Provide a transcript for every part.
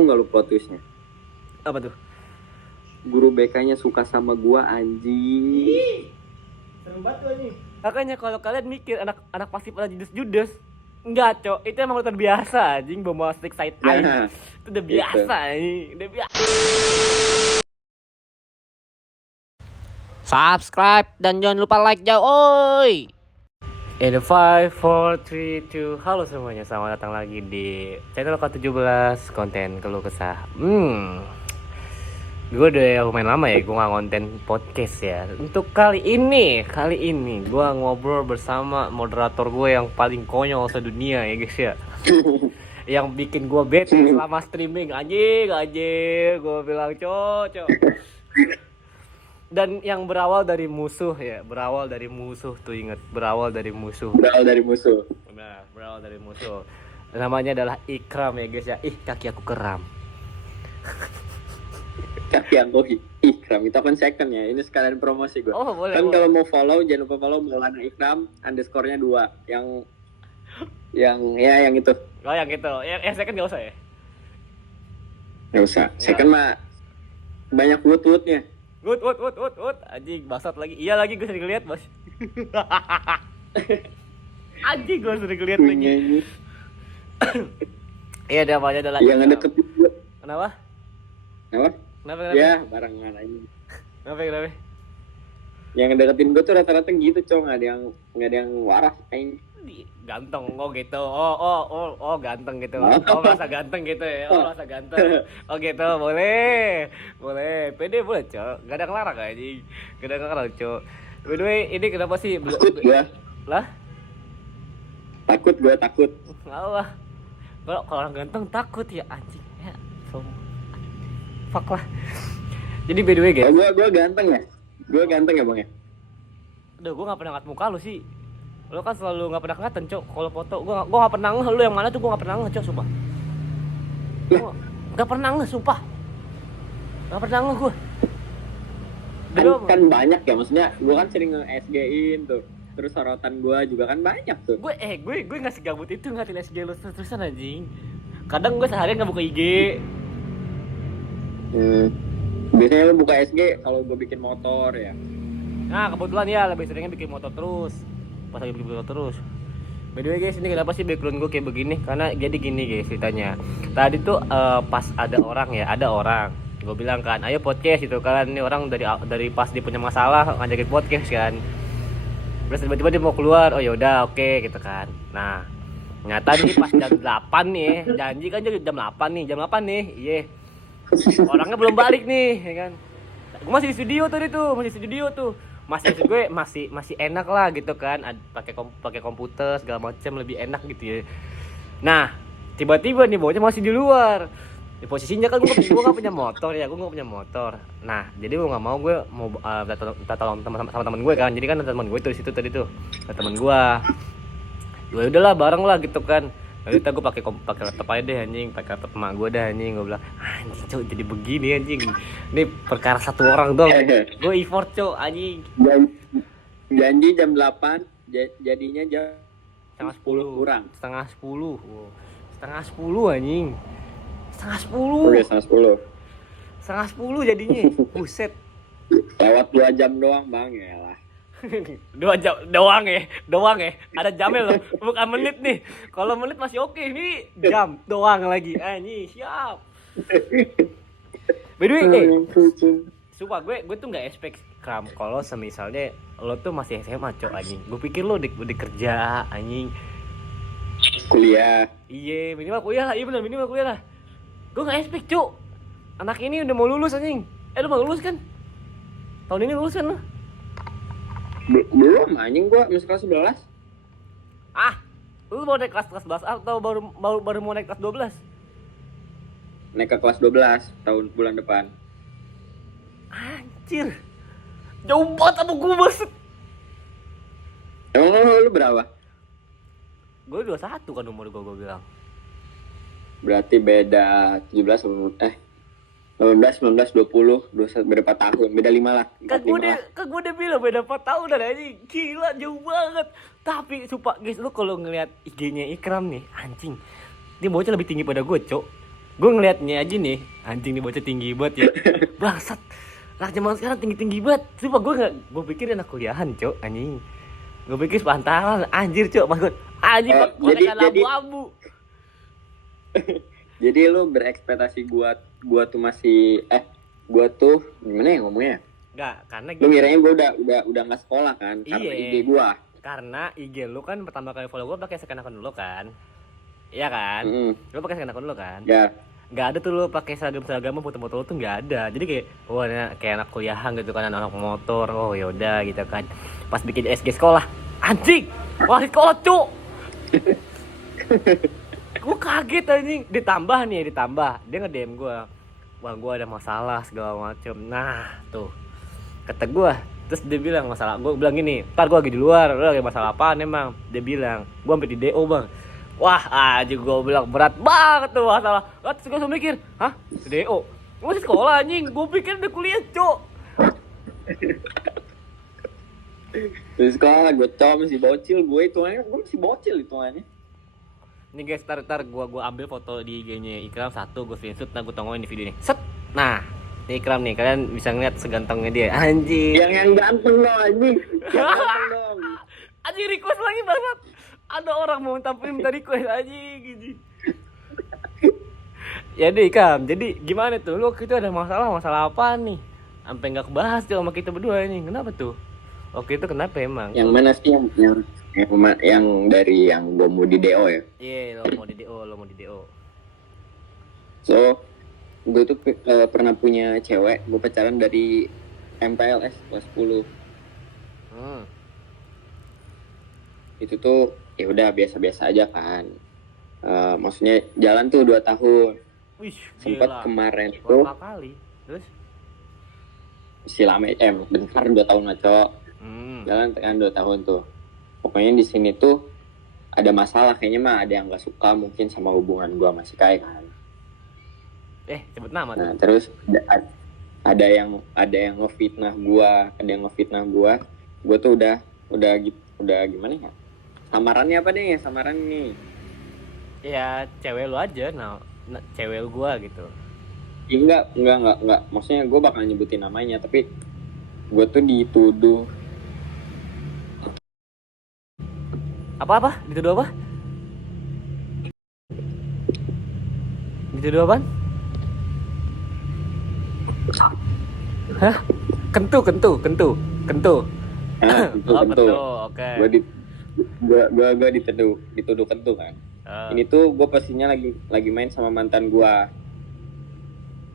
Tahu nggak lu plot twistnya? Apa tuh? Guru BK-nya suka sama gua, anjing. Seru banget tuh anjing. Makanya kalau kalian mikir anak pasti pada judes-judes, enggak, Cok. Itu emang terbiasa anjing bawa stick side eye. Nah, Itu udah biasa anjing, udah biasa. Subscribe dan jangan lupa like ya, oi. In 5, 4, 3, 2. Halo semuanya, selamat datang lagi di channel ke-17 konten keluh kesah. Gue udah lumayan lama ya gue gak konten podcast ya. Untuk kali ini gue ngobrol bersama moderator gue yang paling konyol sedunia ya guys ya. Yang bikin gue bete selama streaming. Anjing gue bilang cocok. Dan yang berawal dari musuh ya, tuh inget, berawal dari musuh. berawal dari musuh. Benar, berawal dari musuh. Namanya adalah Ikram ya guys ya. Kaki aku keram. Kaki aku Ikram, itu akun second ya. Ini sekalian promosi gue. Oh boleh. Kan boleh. kalau mau follow jangan lupa follow Maulana Ikram _nya 2. Yang itu. Oh yang gitu. Yang second gak usah ya? Nggak usah. Second mah banyak wood-woodnya. Wood. Anjing, basat lagi. Iya lagi, gue sering lihat, Bos. Anjing, gue sering lihat lagi. Iya, namanya adalah yang ngedeketin gue. Kenapa? Kenapa? Ya, barengan aja. Kenapa? Yang ngedeketin gue tuh rata-rata gitu, Cong. Nggak ada yang waras, aing. Ganteng, gitu. Oh, ganteng gitu. Oh, merasa ganteng gitu ya. Oh, merasa ganteng. Oh, gitu. Boleh. Pede boleh, Cok. Gak ada yang larang anjing. Gak ada yang larang, Cok. By the way, ini kenapa sih? Takut gue. Lah? Takut. Allah. Kalau orang ganteng takut ya anjing. Ya, fuck lah. Jadi by the way, guys. Gue ganteng ya? Gue ganteng ya, Bang ya? Aduh, gue gak pernah ngeliat muka lu sih. Lu kan selalu gak pernah kelihatan, Cok. Kalau foto, gue gak pernah ngeh. Lu yang mana tuh gue gak pernah ngeh, Cok, sumpah. Gue gak pernah ngeh, sumpah. Gak pernah ngeh gue. Kan banyak ya, maksudnya gue kan sering nge-SG-in tuh. Terus sorotan gue juga kan banyak tuh. Gue gak segabut itu ngatin SG lu terus-terusan anjing. Kadang gue seharian gak buka IG. Biasanya lu buka SG kalau gue bikin motor ya. Nah kebetulan ya lebih seringnya bikin motor terus. Pas lagi bikin motor terus. By the way guys, ini kenapa sih background gue kayak begini? Karena jadi gini guys ceritanya. Tadi tuh pas ada orang. Gue bilang kan, ayo podcast gitu kan. Ini orang dari pas dia punya masalah ngajakin podcast kan. Terus tiba-tiba dia mau keluar. Oh yaudah oke gitu kan. Nah nyata nih pas jam 8 nih. Janji kan jam 8 nih. Iya. Orangnya belum balik nih ya kan. Gue masih di studio tuh. Masih enak lah gitu kan, pakai komputer segala macam lebih enak gitu ya. Nah tiba-tiba nih bawanya masih di luar. Di posisinya kan gue nggak punya motor. Nah jadi gue nggak mau minta tolong sama teman gue kan. Jadi kan ada teman gue tuh di situ tadi tuh, ada teman gue. Ya udahlah bareng lah gitu kan. Lalu gue pakai laptop aja deh anjing, pakai laptop emak gue dah anjing. Gue bilang anjing cok jadi begini anjing. Ini perkara satu orang doang. Gue effort cok anjing. Janji jam 8, jadinya jam setengah 10 kurang. Setengah 10 anjing. Setengah 10. Oke, setengah 10 jadinya. Buset. Lewat 2 jam doang bang ya lah. 2 jam doang ya. Ada jamnya loh, bukan menit nih. Kalau menit masih oke, ini jam doang lagi. Anjing, siap. By the way, sumpah gue tuh nggak expect Kram kalau semisalnya lo tuh masih SMA cok anjing. Gue pikir lo udah kerja anjing. Kuliah. Iya minimal kuliah lah. Gue nggak expect cok. Anak ini udah mau lulus anjing. Lo mau lulus kan? Tahun ini lulus kan lo? Belum anjing, gua masih kelas 11. Lu mau naik kelas 11 atau baru mau naik kelas 12? Naik ke kelas 12 tahun bulan depan. Anjir. Jauh banget sama gue maksud. Emang lu berapa? Gue 21 kan umur gue bilang. Berarti beda 18, 19, 20, 21, berapa tahun? Beda 5 lah. Kan gue udah bilang beda 4 tahun dan anjing. Gila jauh banget. Tapi sumpah guys, lu kalau ngeliat IG-nya Ikram nih, anjing. Dia bocah lebih tinggi pada gue, cok. Gue ngeliatnya aja nih, anjing nih bocah tinggi banget ya. Bangsat. Anak zaman sekarang tinggi-tinggi banget. Sumpah gue pikir anak kuliahan, Cok, anjing. Gue pikir sepantaran, anjir, Cok. Maksud anjing konekan abu-abu. Jadi lu berekspektasi gua tuh masih gua tuh gimana ya ngomongnya? Enggak, karena lu ngiranya gua udah nggak sekolah kan karena iya, IG gua. Karena IG lu kan pertama kali follow gua pakai second account dulu kan. Iya kan? Lu pakai second account dulu kan? Ya. Nggak ada tuh lu pakai seragam foto-foto lu tuh nggak ada. Jadi kayak wah kayak anak kuliahan gitu kan, anak motor. Oh yaudah gitu kan. Pas bikin SG sekolah, anjing, wali sekolah, Cuk. Gue kaget anjing. Ditambah dia nge-DM gue, wah gue ada masalah segala macem. Nah tuh kata gue, terus dia bilang masalah, gue bilang gini, ntar gue lagi di luar, lu lagi masalah apaan emang? Dia bilang, gue sampai di DO bang. Wah aja gue bilang berat banget tuh masalah. Terus gue langsung mikir, hah DO? Lu masih sekolah anjing? Gue pikir udah kuliah, Cok. Terus sekolah gue cowok masih bocil, gue masih bocil hitungannya. Nih guys, tar gue ambil foto di IG-nya Ikram satu, gue screenshot, nah gue tongolin di video ini. Set. Nah, ini Ikram nih, kalian bisa ngeliat segantengnya dia. Anjing. Yang ganteng dong anjing. Yang ganteng dong. Anjing request lagi banget. Ada orang mau minta request anjing. Ya deh Ikram, jadi gimana tuh? Lu waktu itu ada masalah apa nih? Sampai nggak kebahas tuh sama kita berdua ini. Kenapa tuh? Waktu itu kenapa emang? Yang mana sih yang dari yang gue mau di DO ya? Iya, lo mau di DO. So, gue tuh pernah punya cewek, gue pacaran dari MPLS kelas 10. Itu tuh ya udah biasa-biasa aja kan. Maksudnya jalan tuh 2 tahun. Wih, sempet kemarin tuh kali. Terus si lama bentar 2 tahun lah, Cok. Jalan kan 2 tahun tuh. Pokoknya di sini tuh ada masalah, kayaknya mah ada yang nggak suka mungkin sama hubungan gua sama si Kai kan. Sebut nama tuh. Nah, terus ada yang ngefitnah gua, Gua tuh udah gimana ya? Samarannya apa deh ya? Samaran nih. Ya, cewek lu aja, cewek gua gitu. Enggak. Maksudnya gua bakal nyebutin namanya, tapi gua tuh dituduh apa? Dituduh apa? Dituduh apa? Hah? Kentu. Kentu. Oke. Gua dituduh kentu kan. Ini tuh gue pastinya lagi main sama mantan gua.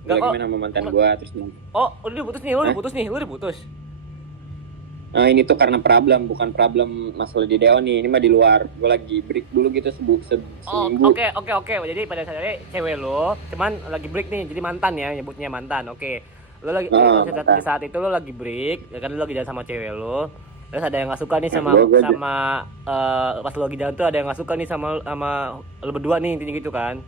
Main sama mantan gua terus. Oh, udah diputus nih, lu udah putus. Nah, ini tuh karena bukan problem masalah di DO nih. Ini mah di luar. Gue lagi break dulu gitu seminggu. Oke. Jadi pada saatnya cewek lo cuman lagi break nih. Jadi mantan ya, nyebutnya mantan. Oke. Lo lagi di saat itu lo lagi break, kan lo lagi jalan sama cewek lo. Terus ada yang enggak suka nih sama pas lo lagi jalan tuh ada yang enggak suka nih sama lo berdua nih, intinya gitu kan.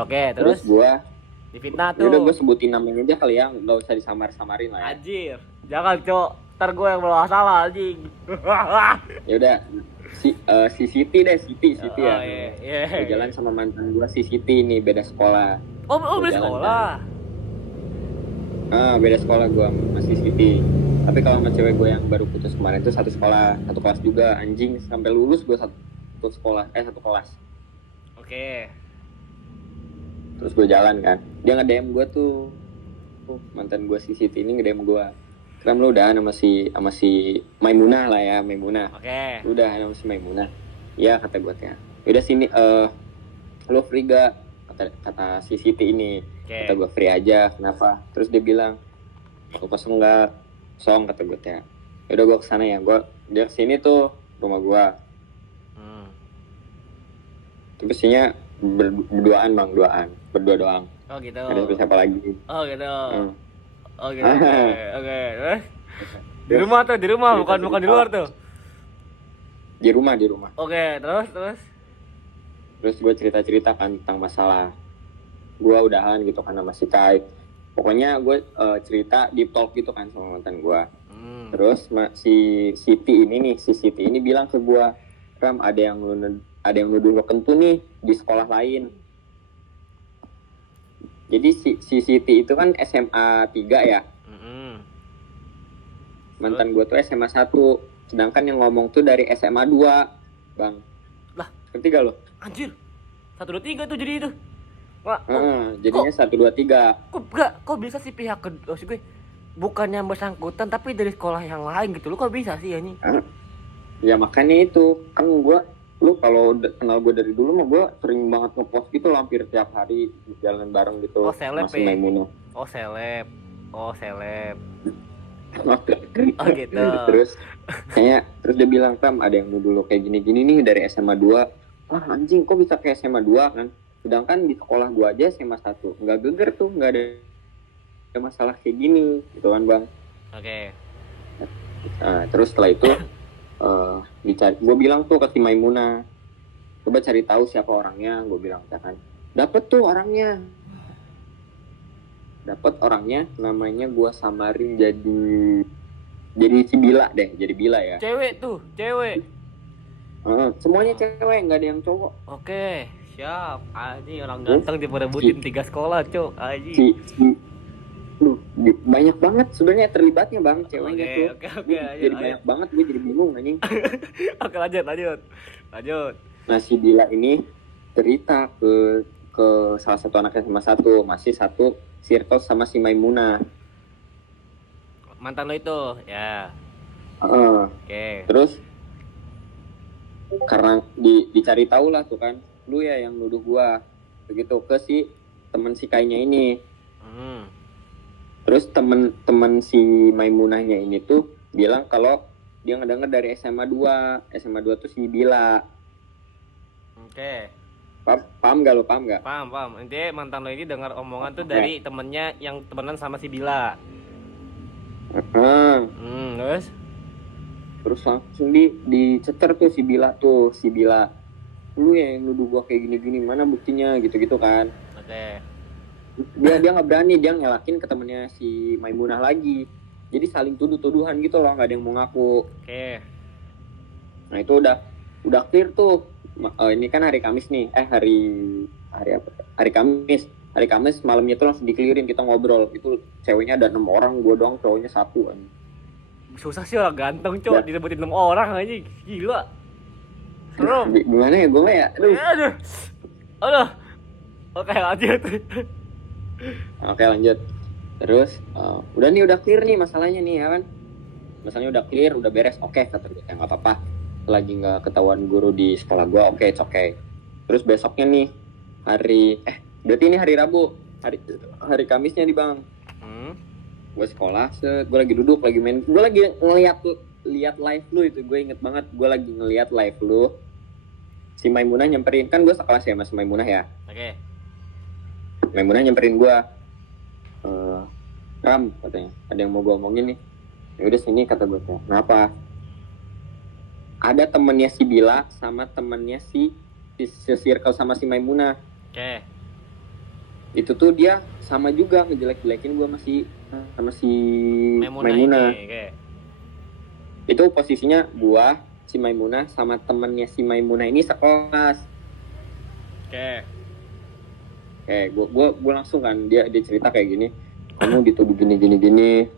Oke, terus gua difitnah tuh. Udah gue sebutin namanya aja kali ya, enggak usah disamar-samarin lah ya. Anjir. Jangan, Cok. Ntar gue yang bawa salah anjing. Ya udah si Siti ya. Iya. Gue jalan sama mantan gue si Siti nih, beda sekolah. Oh beda sekolah. Beda sekolah gue masih Siti. Tapi kalau sama cewek gue yang baru putus kemarin tuh satu sekolah, satu kelas juga, anjing, sampai lulus gue satu kelas. Oke. Terus gue jalan kan, dia nge-DM gue tuh, mantan gue si Siti ini nge-DM gue. Kan lu udah sama si Maimunah lah ya, Maimunah. Oke. Udah sama si Maimunah. Ya kata gue ya. Udah sini lu free gak? Kata si Siti ini. Kata gue free aja. Kenapa? Terus dia bilang, aku kosong nggak? Kosong kata gue ya. Udah gue kesana ya. Dia kesini tuh rumah gue. Terus isinya berdua doang. Oh gitu. Ada siapa lagi? Oh gitu. Oke. Di rumah bukan di luar tuh. Di rumah. Oke, terus. Terus gue cerita kan tentang masalah gue udahan gitu kan sama si Kai. Pokoknya gue cerita deep talk gitu kan sama mantan gue. Terus si Siti ini bilang ke gue, Ram, ada yang nuduh lo kentu nih di sekolah lain. Jadi si Siti itu kan SMA 3 ya. Mantan gue tuh SMA 1. Sedangkan yang ngomong tuh dari SMA 2, Bang. Lah, ngerti gak lo? Anjir. 1 2 3 tuh jadi itu. Wah, jadinya 1 2 3. Kok bisa sih pihak kedua sih gue? Bukannya bersangkutan tapi dari sekolah yang lain gitu. Lu kok bisa sih ini? Ya makanya itu kan lu kalau kenal gue dari dulu mah gue sering banget ngepost gitu hampir tiap hari jalan bareng gitu. Oh, seleb sama Maimunah. Oh seleb. Oh gitu. Terus dia bilang, Tam, ada yang nuduh lo kayak gini-gini nih dari SMA 2. Wah anjing, kok bisa kayak SMA 2 kan? Sedangkan di sekolah gue aja SMA 1 nggak geger tuh, nggak ada masalah kayak gini gitu kan, Bang. Oke. Nah, terus setelah itu gue bilang tuh ke si Maimunah, coba cari tahu siapa orangnya. Gue bilang kan, dapet orangnya, namanya gue samarin jadi si Bila deh, jadi Bila ya. Cewek. Semuanya cewek, nggak ada yang cowok. Oke, siap. Aji orang ganteng diperebutin 3 sekolah, Cok. Aji. Banyak banget sebenarnya terlibatnya, Bang, ceweknya tuh. Oke, jadi banyak banget, gue jadi bingung anjing. Oke, lanjut. Nah, si Bila ini cerita ke salah satu anak SMA 1, masih satu circle sama si Maimunah. Mantan lo itu, ya. Oke. Terus karena dicari tahu lah tuh kan, lu ya yang nuduh gua begitu ke si temen si Kainya ini. Terus temen si Maimunahnya ini tuh bilang kalau dia ngedenger dari SMA 2 tuh si Bila. Oke. Paham gak lo? Paham? Intinya mantan lo ini dengar omongan tuh dari temennya yang temenan sama si Bila. Terus langsung dicecer tuh si Bila. Lu yang nuduh gua kayak gini-gini, mana buktinya gitu-gitu kan. Oke. Dia nggak berani, dia ngelakin ke temennya si Maimunah lagi. Jadi saling tuduh-tuduhan gitu loh, nggak ada yang mau ngaku. Oke. Nah itu udah clear tuh. Ini kan hari Kamis nih, hari apa? Hari Kamis malamnya tuh langsung di-clearin, kita ngobrol. Itu ceweknya ada 6 orang, gue doang cowoknya 1 kan. Susah sih orang ganteng, Cok, disebutin 6 orang aja, gila. Serem. Gimana ya gue ya? Aduh. Oke, lanjut. Oke, lanjut. Terus udah clear nih masalahnya nih ya kan. Masalahnya udah clear, udah beres. Oke, kata gue, nggak apa-apa. Lagi nggak ketahuan guru di sekolah gue, oke. Terus besoknya nih berarti ini hari Rabu, hari Kamisnya nih, Bang. Gue sekolah, gue lagi duduk, lagi main, gue lagi lihat live lu itu, gue inget banget, gue lagi ngeliat live lu. Si Maimunah nyamperin, kan gue sekelas ya mas Maimunah ya. Oke. Maimunah nyamperin gue, Ram katanya, ada yang mau gue omongin nih. Yaudah sini kata gue, kenapa? Ada temennya si Bila sama temennya si circle sama si Maimunah. Oke. Itu tuh dia sama juga ngejelek-jelekin gue sama si Maimunah. Okay. Itu posisinya gue, si Maimunah sama temennya si Maimunah ini sekelas. Oke. Gue langsung kan, dia cerita kayak gini, kamu dituduh gini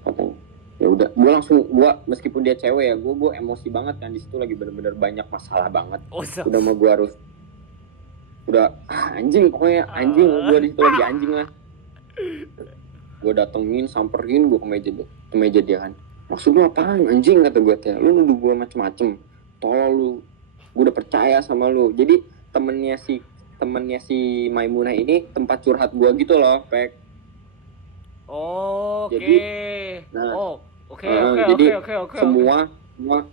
katanya. Ya udah, gue meskipun dia cewek ya, gue emosi banget kan, di situ lagi bener-bener banyak masalah banget. Udah mau gue harus anjing, pokoknya anjing, gue di situ lagi anjing lah. Gue datengin, samperin gue ke meja dia kan. Maksud lu apaan anjing, kata gue teh, lu nuduh gue macem-macem, tolong lu, gue udah percaya sama lu. Jadi temennya si Maimunah ini tempat curhat gue gitu loh, Pek. Jadi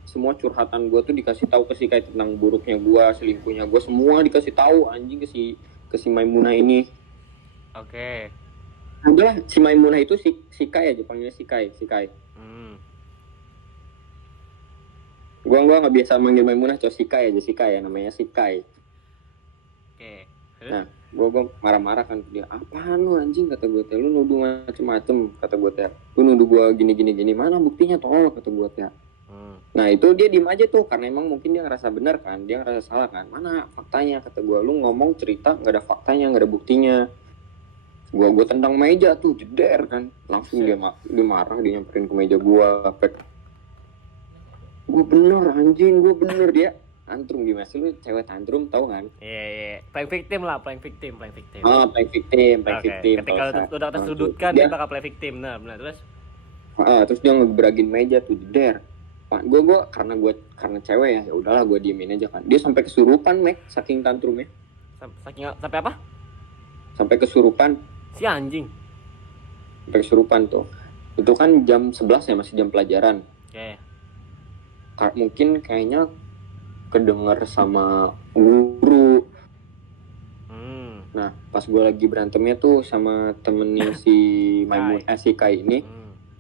semua curhatan gue tuh dikasih tahu ke si Kai, tentang buruknya gue, selingkuhnya gue, semua dikasih tahu anjing ke si Maimunah ini. Oke. Adalah si Maimunah itu si Kai aja, panggilnya si Kai. Gua nggak biasa manggil Maimunah, cuma si Kai ya, namanya si Kai. Oke. Nah, gue marah-marah kan ke dia, apaan lu anjing, kata gue teh, lu nuduh macem-macem, kata gue teh, lu nuduh gue gini, mana buktinya, tolong, kata gue teh. Nah itu dia diem aja tuh, karena emang mungkin dia ngerasa benar kan, dia ngerasa salah kan, mana faktanya, kata gue, lu ngomong cerita nggak ada faktanya, nggak ada buktinya. Gua tendang meja tuh, jeder kan. Langsung dia marah, dia nyamperin ke meja gua. Gua bener anjing, gua bener. Dia tantrum gimana sih, lu cewek tantrum tahu kan? Iya. Playing victim lah, playing victim. Playing victim. Ketika lu udah tersudutkan dia bakal playing victim. Nah, benar. Terus dia ngeberagin meja tuh, jeder. Pak, gua karena cewek ya udahlah gua diemin aja kan. Dia sampai kesurupan, Mek, saking tantrumnya. Sampai apa? Sampai kesurupan. Si anjing. Sampai kesurupan tuh. Itu kan jam 11 ya, masih jam pelajaran. Oke. Mungkin kayaknya kedenger sama guru. Nah, pas gue lagi berantemnya tuh sama temennya si Maimun, si Kai ini,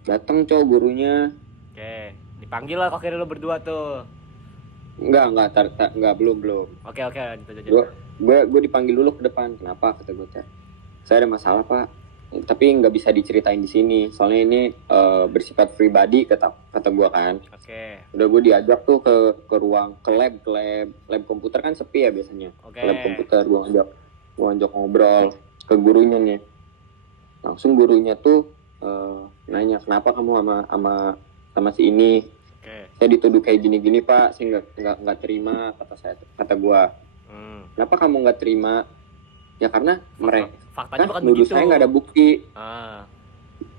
datang cowok gurunya. Oke, dipanggil lah kira lo berdua tuh. Enggak, belum. Oke, Gue dipanggil dulu ke depan. Kenapa? Kata gue, saya ada masalah pak, tapi nggak bisa diceritain di sini. Soalnya ini bersifat pribadi, kata gue kan. Oke. Udah gue diajak tuh ke ruang, ke lab komputer kan sepi ya biasanya. Oke. Lab komputer gue ngajak ngobrol ke gurunya nih. Langsung gurunya tuh nanya, kenapa kamu sama si ini? Oke. Saya dituduh kayak gini pak, saya nggak terima, kata gue. Kenapa kamu nggak terima? Ya karena mereka faktanya bukan nuduh begitu. saya nggak ada bukti.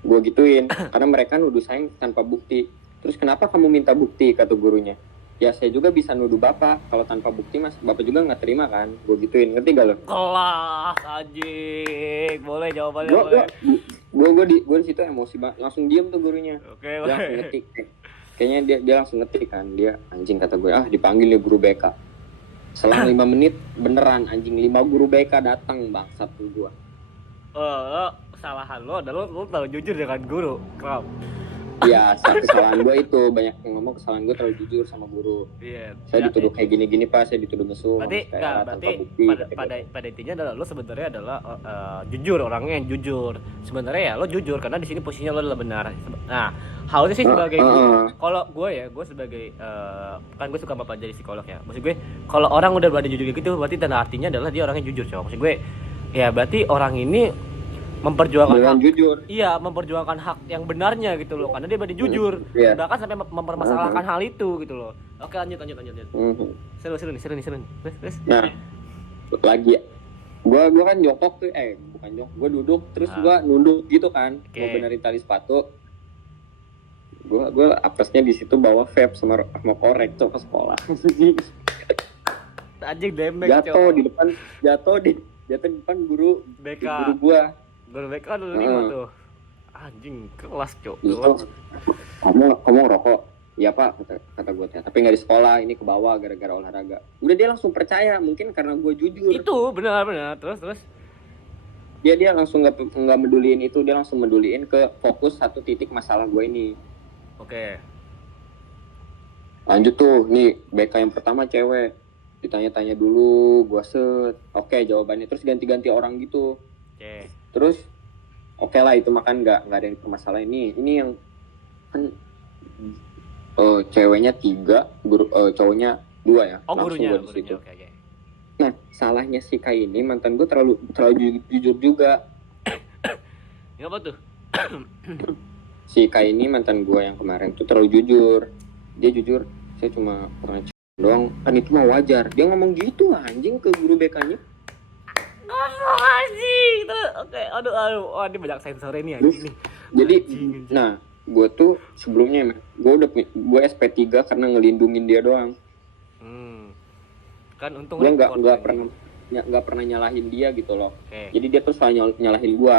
Gue gituin karena mereka nuduh saya tanpa bukti. Terus kenapa kamu minta bukti, kata gurunya? Ya saya juga bisa nuduh bapak, kalau tanpa bukti mas bapak juga nggak terima kan? Gue gituin, ngerti gak lo? Kelas anjing, boleh jawabannya. Gue di situ emosi banget, langsung diem tuh gurunya. Oke. Dia langsung ngetik. Kayaknya dia langsung ngetik kan, dia anjing kata gue, dipanggil nih guru BK. Selang 5 menit beneran anjing 5 guru BK datang bangsat tuh gua. Kesalahan lo adalah lo terlalu jujur dengan guru. Kram. Iya, kesalahan gua itu, banyak yang ngomong kesalahan gua terlalu jujur sama guru. Iya. Saya dituduh kayak gini-gini Pak, saya dituduh mesum. Berarti pada intinya adalah lo sebenarnya adalah jujur, orangnya yang jujur. Sebenarnya ya lo jujur karena di sini posisinya lo adalah benar. Nah, harusnya sih sebagai kalau gue sebagai kan gue suka mempelajari psikolog ya. Maksud gue kalau orang udah berani jujur gitu berarti tanda artinya adalah dia orangnya jujur, coba. Maksud gue ya berarti orang ini memperjuangkan hak, jujur. Iya, memperjuangkan hak yang benarnya gitu loh, karena dia berani jujur, bahkan sampai mempermasalahkan hal itu gitu loh. Oke, lanjut. Seru nih. Terus. Nah, lagi gua kan jongkok tuh, bukan jongkok, gua duduk terus gua nunduk gitu kan, mau benerin tali sepatu. Gua apesnya di situ bawa vape sama korek tuh ke sekolah. Anjing demek, jatuh di depan guru BK. Guru gua. Guru BK dulu nih tuh. Anjing kelas, Cok. Kamu ngerokok? Iya, Pak, kata gua. Tapi nggak di sekolah, ini ke bawah gara-gara olahraga. Udah dia langsung percaya, mungkin karena gua jujur. Itu benar. Terus. Dia langsung nggak meduliin itu, dia langsung meduliin ke fokus satu titik masalah gua ini. Oke. Lanjut tuh, nih BK yang pertama cewek. Ditanya-tanya dulu, gua set. Oke, jawabannya terus ganti-ganti orang gitu. Oke. Terus oke lah itu makan nggak ada yang permasalahan ini yang kan ceweknya 3, cowoknya 2 ya. Gurunya. Situ. Okay. Nah salahnya si Kai ini mantan gue terlalu jujur juga. Ini apa tuh? Si Kai ini mantan gue yang kemarin tuh terlalu jujur. Dia jujur, saya cuma pernah doang, kan itu mah wajar. Dia ngomong gitu anjing ke guru BK-nya. Anjing. Oke, aduh, ini banyak sensornya nih anjing nih. Jadi, nah, gue tuh sebelumnya gue SP3 karena ngelindungin dia doang. Kan untung gue nggak pernah nyalahin dia gitu loh. Jadi dia tuh selalu nyalahin gue.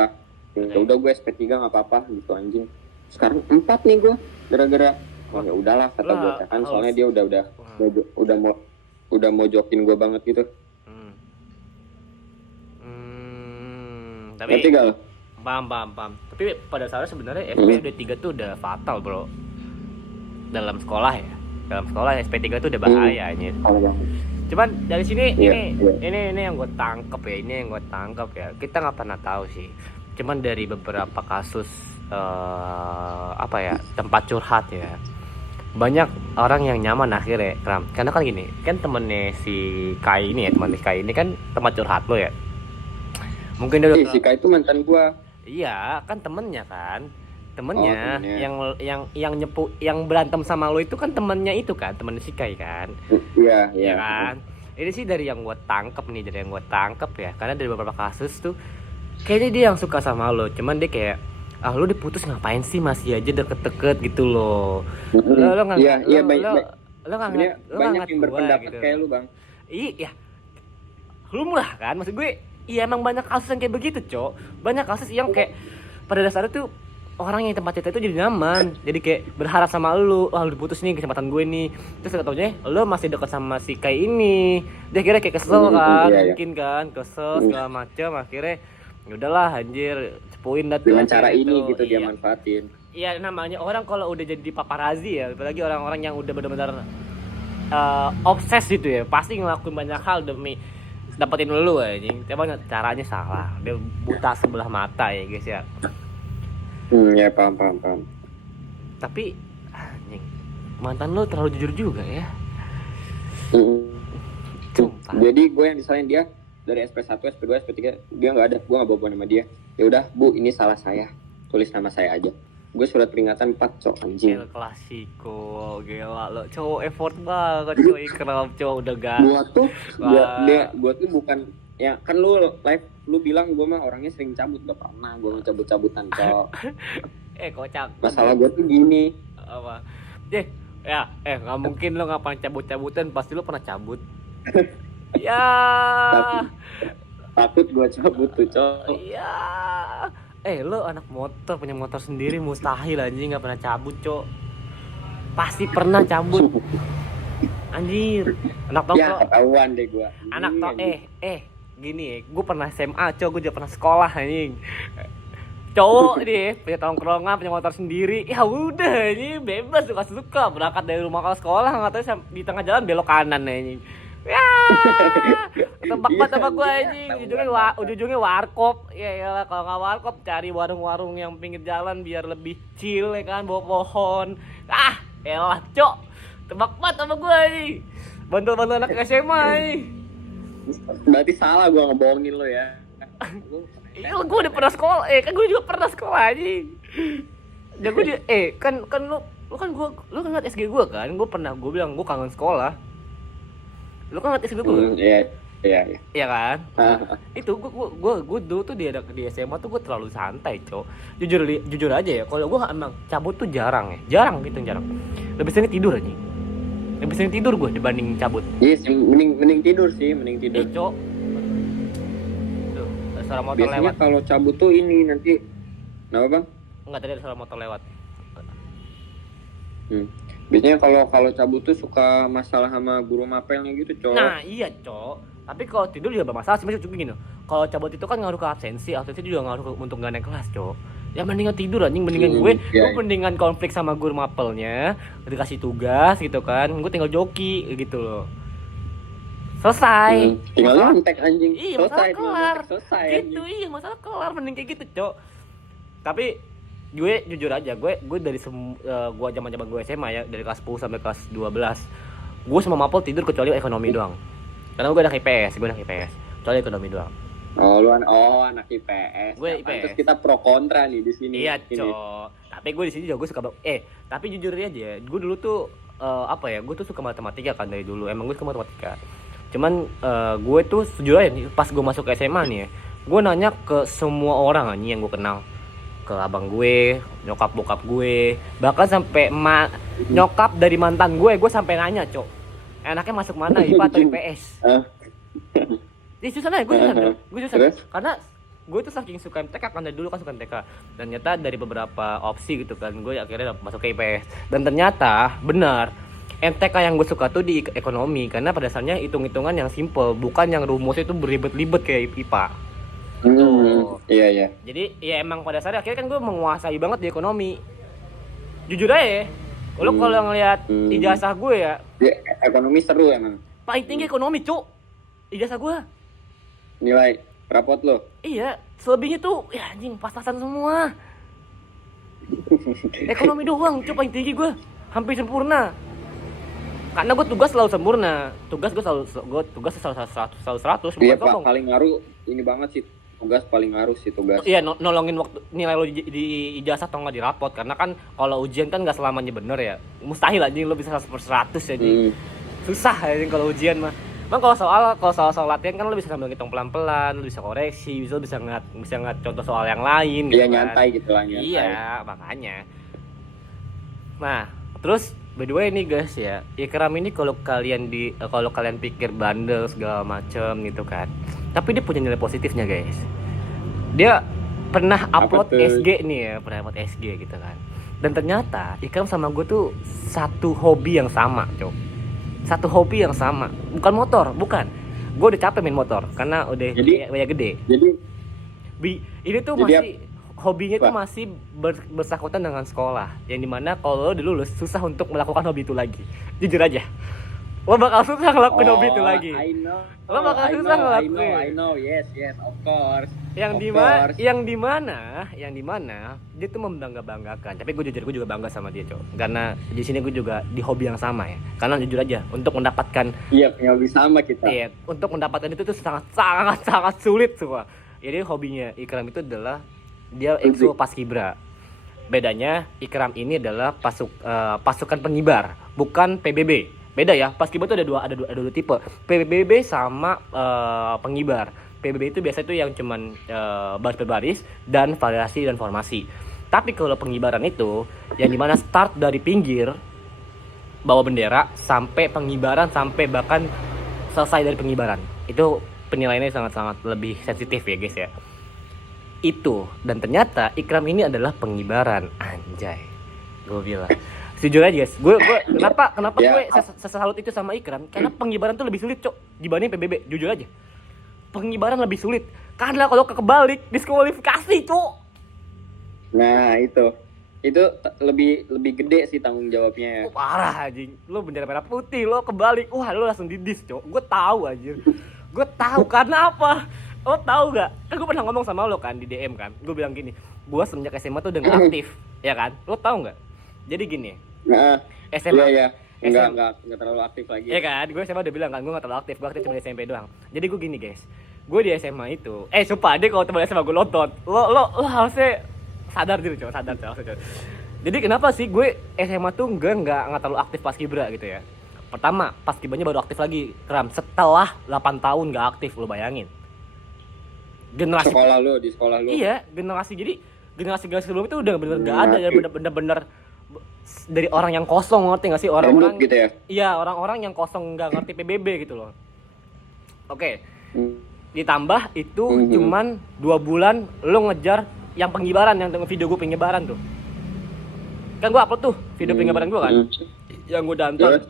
Ya udah gue SP3 nggak apa-apa gitu anjing. Sekarang 4 nih gue gara-gara ya udahlah kata gue kan soalnya dia udah mau jokin gue banget gitu. Tapi ngerti gak lo? Paham. Tapi pada saatnya sebenarnya SP3 tuh udah fatal, bro. Dalam sekolah SP3 tuh udah bahaya anjir. Cuman dari sini ini yang gue tangkep ya. Kita nggak pernah tahu sih. Cuman dari beberapa kasus tempat curhat ya. Banyak orang yang nyaman akhirnya, Kram. Karena kan gini, kan temennya si Kai ini kan tempat curhat lo ya. Mungkin dia udah Si Kai itu mantan gua. iya, kan temennya kan. Temennya. Yang nyepu yang berantem sama lo itu kan temennya itu kan, temen si Kai kan. Iya, Iya kan. Ini sih dari yang gue tangkep ya, karena dari beberapa kasus tuh kayaknya dia yang suka sama lo, cuman dia kayak lo diputus ngapain sih, masih aja deket-deket gitu loh. Lo nggak lo banyak yang berpendapat gitu. Kayak lu bang. Iya, lumrah kan, maksud gue. Iya emang banyak kasus yang kayak begitu, Cok. Banyak kasus yang kayak pada dasarnya tuh orang yang tempat itu jadi nyaman, jadi kayak berharap sama lu, lu diputus nih, kesempatan gue nih. Terus katanya lu masih dekat sama si Kai ini, dia kira kayak kesel kan, mungkin kan kesel segala macam, akhirnya ya udahlah anjir, cepuin dah dengan cara ini gitu. Iya. Dia manfaatin. Iya, namanya orang kalau udah jadi paparazi ya, apalagi orang-orang yang udah benar-benar obses gitu ya, pasti ngelakuin banyak hal demi dapetin lu anjing. Tapi caranya salah, dia buta sebelah mata ya guys ya. Ya paham. Tapi anjing, mantan lo terlalu jujur juga ya. Jadi gue yang disalahin dia dari SP1, SP2, SP3 dia nggak ada, gue nggak bawa nama dia. Ya udah Bu, ini salah saya, tulis nama saya aja. Gue surat peringatan 4, Cok, anjing. El Clasico, gila lo, cowok effort banget, cowok ikrab, cowok udah gak. Gue tuh bukan ya kan lu live lu bilang gue mah orangnya sering cabut, gak pernah gue cabut-cabutan, Cok. Kocak. Masalah gue tuh gini. Apa? Nggak mungkin lo ngapain cabut-cabutan, pasti lo pernah cabut. Ya. Takut gue cabut tuh, Cok. Iya. Lo anak motor, punya motor sendiri, mustahil anjing nggak pernah cabut, Cok. Pasti pernah cabut. Anjir. Anak tongkrong. Ya, ketahuan deh gue. Anak gini, gue pernah SMA, Cok, gue juga pernah sekolah anjing. Cowok nih, punya tongkrongan, punya motor sendiri. Ya udah, ini bebas suka-suka berangkat dari rumah ke sekolah, nggak tahu di tengah jalan belok kanan anjing. Ya, tebak banget sama gue anjing. Ujungnya warkop. Ya iyalah, kalau nggak warkop cari warung-warung yang pinggir jalan biar lebih chill ya kan, bawa pohon. Elah, Cok. Tebak banget sama gue anjing. Bantu-bantu anak SMA anjing. Berarti salah gue ngebohongin lo ya. Iya, gue udah pernah sekolah. Kan gue juga pernah sekolah anjing. Ya gue juga kan lu kan ngeliat SG gue kan. Gue bilang gue kangen sekolah. Lu kan ngeliat SG gue. Iya. Iya kan? Itu gue dulu tuh di SMA tuh gue terlalu santai, Cok. Jujur aja ya, kalau gue emang cabut tuh jarang. Lebih sering tidur anjing. Lebih sering tidur gue dibanding cabut. Yes, mending tidur sih, Cok. Suara motor biasanya lewat. Kalau cabut tuh ini nanti kenapa bang? Enggak, tadi ada suara motor lewat. Biasanya kalau cabut tuh suka masalah sama guru mapelnya gitu, Cok. Nah iya, Cok. Tapi kalau tidur juga bermasalah sih, cuma gini. Kalau cabut itu kan ngaruh ke absensi juga ngaruh untuk gak naik kelas, Cok. Ya mendingan tidur anjing, mendingan gue mendingan konflik sama guru mapelnya, dikasih tugas gitu kan, gue tinggal joki gitu loh. Selesai. Tinggal nyontek anjing. Iya, masalah kelar. Selesai. Gitu, iya, masalah kelar, mending kayak gitu, Cok. Tapi gue jujur aja, gue dari gue zaman-zaman gue SMA ya, dari kelas 10 sampai kelas 12. Gue sama mapel tidur kecuali ekonomi doang. Karena gue anak IPS, kecuali ekonomi doang. Oh, lu anak IPS. Gue IPS. Terus kita pro kontra nih di sini. Iya, Cok. Tapi gue di sini juga gue suka tapi jujur aja, gue dulu tuh gue tuh suka matematika kan dari dulu. Emang gue suka matematika. Cuman gue tuh sejujurnya nih, pas gue masuk ke SMA nih ya, gue nanya ke semua orang nih yang gue kenal, ke abang gue, nyokap bokap gue, bahkan sampai nyokap dari mantan gue sampai nanya, Cok, enaknya masuk mana, IPA atau IPS? Susah gue susah karena gue tuh saking suka MTK kan, dari dulu kan suka MTK, dan ternyata dari beberapa opsi gitu kan, gue akhirnya masuk ke IPS, dan ternyata benar. MTK yang gue suka tuh di ekonomi, karena pada dasarnya hitung-hitungan yang simple, bukan yang rumusnya itu beribet-libet kayak IPA. Iya. Jadi ya emang pada dasarnya akhirnya kan gue menguasai banget di ekonomi. Jujur aja, lo kalau ngelihat ijazah gue ya, ekonomi seru emang. Paling tinggi ekonomi, Cuk. Ijazah gue. Nilai rapot lo? Iya, selebihnya tuh ya anjing pas-pasan semua. Ekonomi doang, Cuk, paling tinggi gue. Hampir sempurna. Karena gue tugas selalu sempurna, tugas gue selalu 100. Iya, Pak, paling ngaruh ini banget sih, tugas paling harus sih tugas. Iya, nolongin waktu nilai lo di ijazah atau nggak di rapot, karena kan kalau ujian kan nggak selamanya bener ya, mustahil aja lo bisa 100% aja. Susah aja kalau ujian mah. Bang kalau soal latihan kan lo bisa sambil ngitung pelan-pelan, lo bisa koreksi, lo bisa ngeliat contoh soal yang lain gitu. Iya, kan. nyantai gitu lah, nyantai. Iya, makanya. Nah, terus by the way nih guys ya, Ikram ini kalau kalian pikir bandel segala macem gitu kan, tapi dia punya nilai positifnya guys. Dia pernah upload SG nih ya, pernah upload SG gitu kan. Dan ternyata Ikram sama gue tuh satu hobi yang sama, cok. Satu hobi yang sama, bukan motor, bukan. Gue udah capek main motor karena udah gede. Jadi ini tuh masih hobinya tuh masih bersangkutan dengan sekolah, yang dimana kalau lo udah lulus susah untuk melakukan hobi itu lagi. Jujur aja, lo bakal susah ngelakuin hobi itu lagi. Lo bakal susah ngelakuin. I know, yes, of course. Yang dimana dia tuh membanggakan. Tapi gue juga bangga sama dia, cok. Karena di sini gue juga di hobi yang sama ya. Karena jujur aja, untuk mendapatkan punya hobi sama kita. Iya, untuk mendapatkan itu tuh sangat sulit semua. Jadi hobinya Ikram itu adalah dia EXO Paskibra. Bedanya Ikram ini adalah pasukan pengibar, bukan PBB. Beda ya, Paskibra itu ada dua tipe, PBB sama pengibar. PBB itu biasa itu yang cuman baris per baris dan variasi dan formasi. Tapi kalau pengibaran itu yang dimana start dari pinggir bawa bendera sampai pengibaran, sampai bahkan selesai dari pengibaran, itu penilaiannya sangat lebih sensitif ya guys ya. Itu, dan ternyata Ikram ini adalah pengibaran, anjay. Gue bilang sejujur aja guys, gue kenapa gue sesalut itu sama Ikram, karena pengibaran tuh lebih sulit, cok, dibanding PBB. Jujur aja, pengibaran lebih sulit karena kalau kebalik diskualifikasi, cok. Nah itu lebih gede sih tanggung jawabnya. Parah anjing, lo bendera merah putih, lo kebalik, wah lo langsung didis, cok. Gue tahu anjir, gue tahu. Karena apa? Lo tahu gak? Kan gue pernah ngomong sama lo kan di DM kan, gue bilang gini, gue semenjak SMA tuh udah gak aktif, ya kan? Lo tahu nggak? Jadi gini, SMA, iya. Enggak terlalu aktif lagi. Iya kan, gue SMA udah bilang kan, gue gak terlalu aktif, gue aktif cuma di SMP doang. Jadi gue gini guys, gue di SMA itu, sumpah deh kalau teman SMA gue nonton, lo harusnya sadar diri, coba sadar. Jadi kenapa sih gue SMA tuh nggak terlalu aktif Paskibra gitu ya? Pertama, Paskibranya baru aktif lagi, Kram, setelah 8 tahun gak aktif, lo bayangin. Generasi di sekolah lu. Iya, generasi sebelum itu udah bener gak ada ya, bener-bener dari orang yang kosong, ngerti gak sih, orang-orang gitu ya? Iya, orang-orang yang kosong nggak ngerti PBB gitu loh. Oke. Ditambah itu cuman 2 bulan lo ngejar yang pengibaran, yang video gue pengibaran tuh. Kan gue upload tuh video pengibaran gue kan, yang gue danton.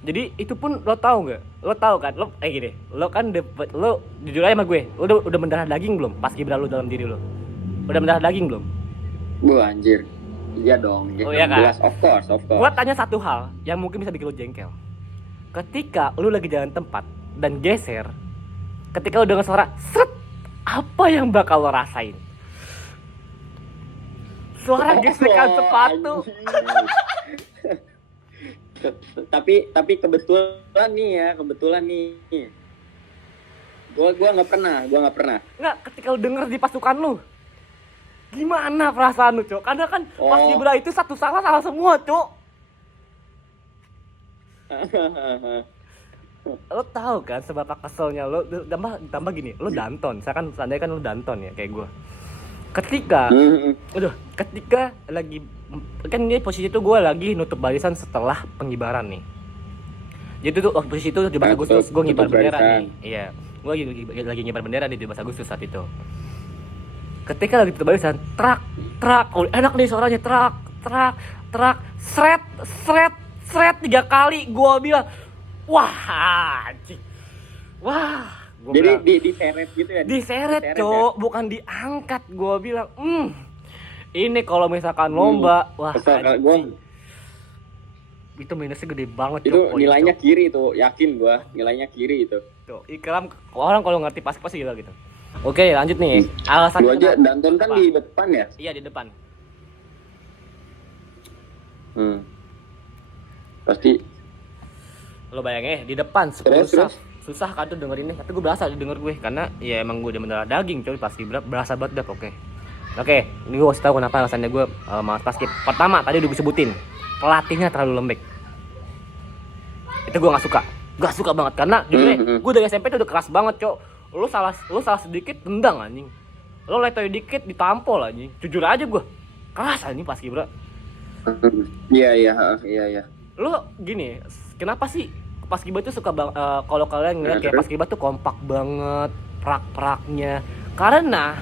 Jadi itu pun lo tahu nggak? Lo tahu kan? Lo gini, lo kan lo jujur aja sama gue, lo udah mendarah daging belum? Paskibra lo dalam diri lo, udah mendarah daging belum? Anjir. Iya dong. Oh iya kan? Of course. Gua tanya satu hal yang mungkin bisa bikin lo jengkel. Ketika lo lagi jalan tempat dan geser, ketika lo dengar suara seret, apa yang bakal lo rasain? Suara gesekan sepatu. tapi kebetulan nih. Gua nggak pernah. Nggak, ketika lo denger di pasukan lo, gimana perasaan lu, cok? Karena kan Paskibra itu satu salah semua, cok. Lo tahu kan seberapa keselnya lo, tambah gini, lo danton. Seandainya kan lo danton ya kayak gue. Ketika lagi kan ini posisi itu gue lagi nutup barisan setelah pengibaran nih. Jadi tuh posisi itu 17 Agustus gue ngibar bendera nih. Iya, gue lagi ngibar bendera di 17 Agustus saat itu. Ketika lagi tutup barisan, trak, enak nih suaranya, trak, sret 3 kali. Gue bilang, wah, anjing. Wah, jadi diseret gitu ya? Diseret, cok, ya? Bukan diangkat. Gue bilang, ini kalau misalkan lomba, wah, anjing. Itu minusnya gede banget, cok. Itu nilainya cok. Kiri tuh, yakin gue, nilainya kiri itu. Tuh, Ikram, orang kalau ngerti pasti gila gitu. Oke, lanjut nih. Alasan lu aja danton kan di depan ya? Iya, di depan. Pasti. Lo bayangin di depan 10 susah kan tuh dengerin ini, tapi gue berasa denger gue karena ya emang gue udah mendarah daging coy pasti berasa banget dah. Oke, ini gue kasih tahu kenapa alasannya gue malas basket. Pertama tadi udah gue sebutin, pelatihnya terlalu lembek. Itu gue nggak suka banget karena jujur gue dari SMP tuh udah keras banget cok. Lu salah sedikit tendang anjing, lu letoy dikit ditampol anjing. Jujur aja gue keras anjing pas Kibra. Iya. Lu gini, kenapa sih pas Kibra tuh suka kalau kalian ngeliat kayak pas Kibra tuh kompak banget prak-praknya? Karena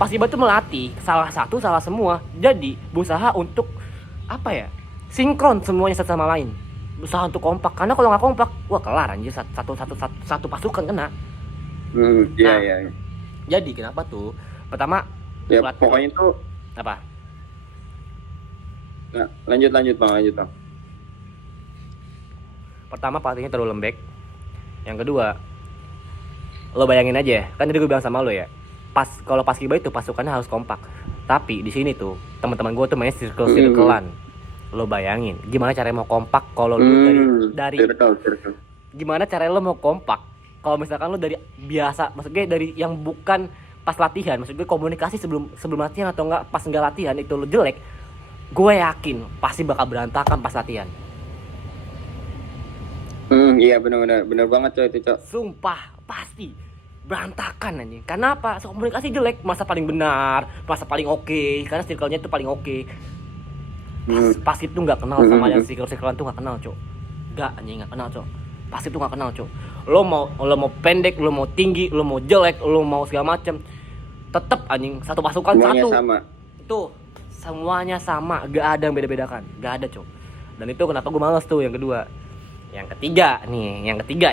pas Kibra tuh melatih salah semua, jadi berusaha untuk apa ya, sinkron semuanya satu sama lain, berusaha untuk kompak. Karena kalau nggak kompak, wah kelar anjir, satu pasukan kena. Iya. Jadi kenapa tuh? Pertama, ya pokoknya tuh apa? Nah, lanjut bang. Pertama pelatihnya terlalu lembek. Yang kedua, lo bayangin aja, kan tadi gue bilang sama lo ya, kalau pas Kibra itu pasukannya harus kompak. Tapi di sini tuh teman-teman gue tuh main circle-circlean. Lo bayangin, gimana caranya mau kompak kalau lo dari circle. Gimana caranya lo mau kompak kalau misalkan lo dari biasa, maksudnya dari yang bukan pas latihan, maksudnya komunikasi sebelum latihan atau enggak pas enggak latihan itu lo jelek, gue yakin pasti bakal berantakan pas latihan. Iya benar banget coy itu coy. Sumpah pasti berantakan anjing. Karena apa? Komunikasi jelek, masa paling benar, masa paling oke, karena circle-nya itu paling oke. Pas itu nggak kenal sama yang circle-circlean tuh nggak kenal cok. Nggak anjing, nggak kenal cok. Pas itu nggak kenal cok. Lo mau pendek, lo mau tinggi, lo mau jelek, lo mau segala macem, tetep anjing satu pasukan semuanya satu. Sama. Tuh semuanya sama, gak ada yang beda-bedakan, gak ada cok. Dan itu kenapa gue males tuh yang kedua. Yang ketiga, Yang ketiga,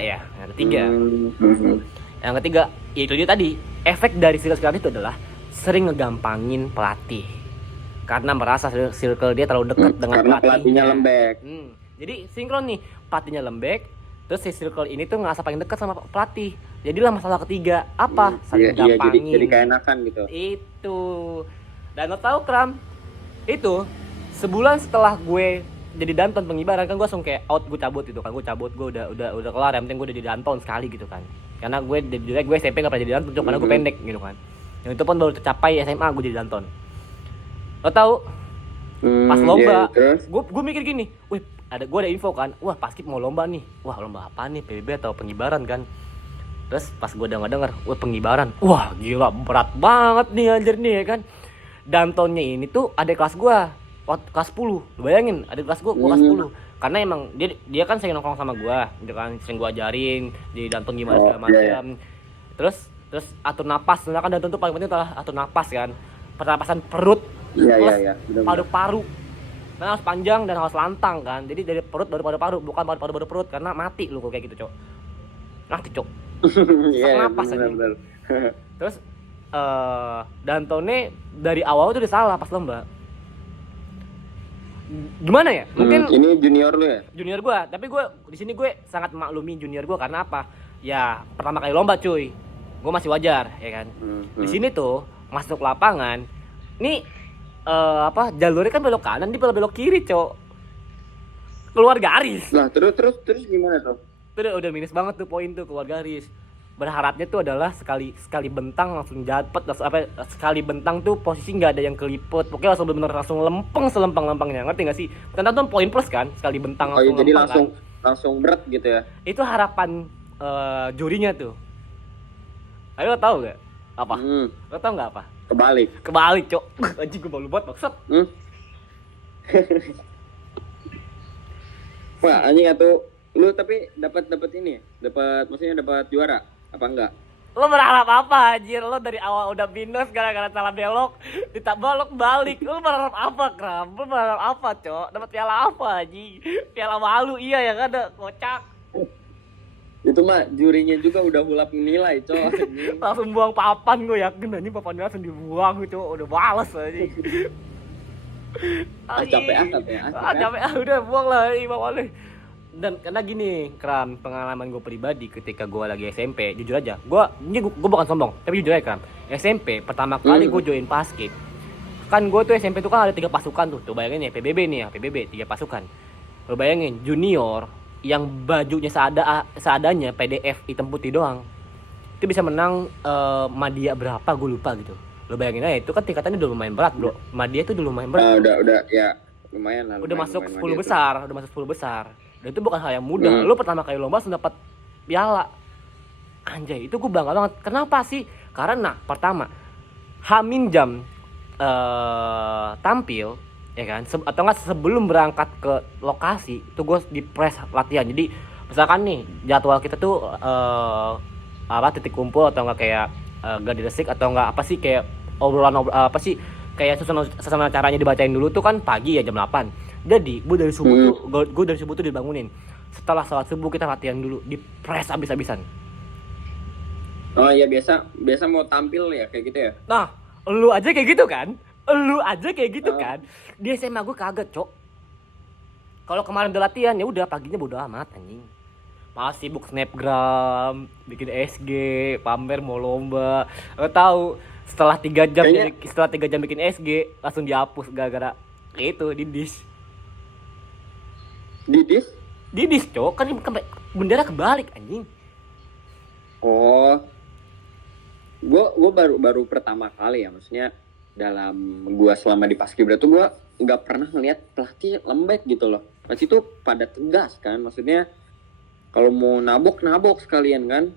yaitu dia tadi, efek dari circle itu adalah sering ngegampangin pelatih. Karena merasa circle dia terlalu dekat dengan pelatihnya lembek. Jadi sinkron nih, pelatihnya lembek, terus si circle ini tuh ngerasa paling dekat sama pelatih. Jadilah masalah ketiga, apa? Saling gampangin. Jadi keenakan gitu. Itu. Dan lo tau Kram, itu sebulan setelah gue jadi Danton pengibaran kan, gue langsung kayak out, gue cabut gitu kan. Gue udah kelar, yang penting gue udah jadi Danton sekali gitu kan. Karena gue SMP gak pernah jadi Danton karena gue pendek gitu kan. Yang itu pun baru tercapai SMA gue jadi Danton. Lo tau pas lomba, gue mikir gini, gue ada info kan, wah Paskib mau lomba nih, wah lomba apa nih, PBB atau pengibaran kan. Terus pas gue denger, wah pengibaran, wah gila berat banget nih anjir nih ya kan. Dantonnya ini tuh ada kelas gue, kelas 10, lu bayangin ada kelas gue kelas 10. Karena emang dia kan sering nongkrong sama gue, dia kan sering gue ajarin di Danton gimana segala macam. Terus atur napas, kan Danton tuh paling penting adalah atur napas kan, pernapasan perut plus paru-paru. Karena harus panjang dan harus lantang kan. Jadi dari perut baru paru-paru, bukan paru-paru baru perut, karena mati lu kalau kayak gitu, Cok. Mati, Cok. Napas aja. Terus Dantone dari awal tuh udah salah pas lomba. Gimana ya? Mungkin ini junior lu ya? Junior gua, tapi gua di sini gue sangat maklumi junior gua karena apa? Ya, pertama kali lomba, cuy. Gua masih wajar, ya kan. Di sini tuh masuk lapangan. Nih jalurnya kan belok kanan, dia belok kiri, Cok. Keluar garis. Nah, terus gimana tuh? Itu udah minus banget tuh poin tuh, keluar garis. Berharapnya tuh adalah sekali bentang langsung dapet, sekali bentang tuh posisi nggak ada yang keliput, pokoknya langsung bener langsung lempeng selempang-lempangnya, ngerti nggak sih? Karena tuh poin plus kan, sekali bentang langsung jadi lempeng, langsung berat gitu ya? Itu harapan jurinya tuh. Ayo lo tau nggak apa? Lo tau nggak apa? Kebalik, Cok. Anjing gue malu banget maksud. Wah, anjing atau lu tapi dapat ini, maksudnya dapat juara apa enggak? Lo berharap apa anjir? Lo dari awal udah minus gara-gara salah belok, ditambah balik. Lo berharap apa, Kram? Lo berharap apa, Cok? Dapat piala apa anjing? Piala malu iya ya kan, ada kocak. Itu mah jurinya juga udah hulap nilai, Cok. Langsung buang papan, gue yakin anjing papannya langsung dibuang, Cok. Udah males anjing. Capek udah buang lah ini papannya. Dan karena gini, Kram, pengalaman gue pribadi ketika gue lagi SMP, jujur aja, gue bukan sombong, tapi jujur aja, Kram, SMP pertama kali gue join Paskib, kan gue tuh SMP tuh kan ada 3 pasukan tuh bayangin ya, PBB 3 pasukan, lo bayangin junior yang bajunya seadanya PDF hitam putih doang itu bisa menang Madia berapa gue lupa gitu. Lo bayangin aja itu kan tingkatannya udah lumayan berat bro. Madia itu udah lumayan berat. Udah ya lumayan lah. Udah masuk lumayan 10 besar, udah masuk 10 besar. Dan itu bukan hal yang mudah. Hmm. Lo pertama kali lomba langsung dapat piala. Anjay, itu gue bangga banget. Kenapa sih? Karena pertama, Hamin jam tampil, ya kan? Atau enggak sebelum berangkat ke lokasi, itu gue di press latihan. Jadi misalkan nih jadwal kita tuh titik kumpul atau enggak kayak gladi resik atau enggak apa sih kayak obrolan apa sih kayak suasana caranya dibacain dulu tuh kan pagi ya jam 8. Jadi gue dari subuh tuh dibangunin. Setelah sholat subuh kita latihan dulu, di press abis-abisan. Oh iya biasa mau tampil ya kayak gitu ya. Nah, lu aja kayak gitu kan? Kan? Di SMA gue kaget, Cok. Kalau kemarin udah latihan ya udah paginya bodo amat anjing. Malah sibuk snapgram, bikin SG, pamer mau lomba. Lo tahu setelah 3 jam bikin SG langsung dihapus gara-gara itu didis. Didis, Cok. Kan bendera kebalik anjing. Oh. Gue baru pertama kali ya, maksudnya dalam gue selama di Paskibra tuh gue nggak pernah ngeliat pelatih lembek gitu loh. Pas itu pada tegas kan, maksudnya kalau mau nabok sekalian kan.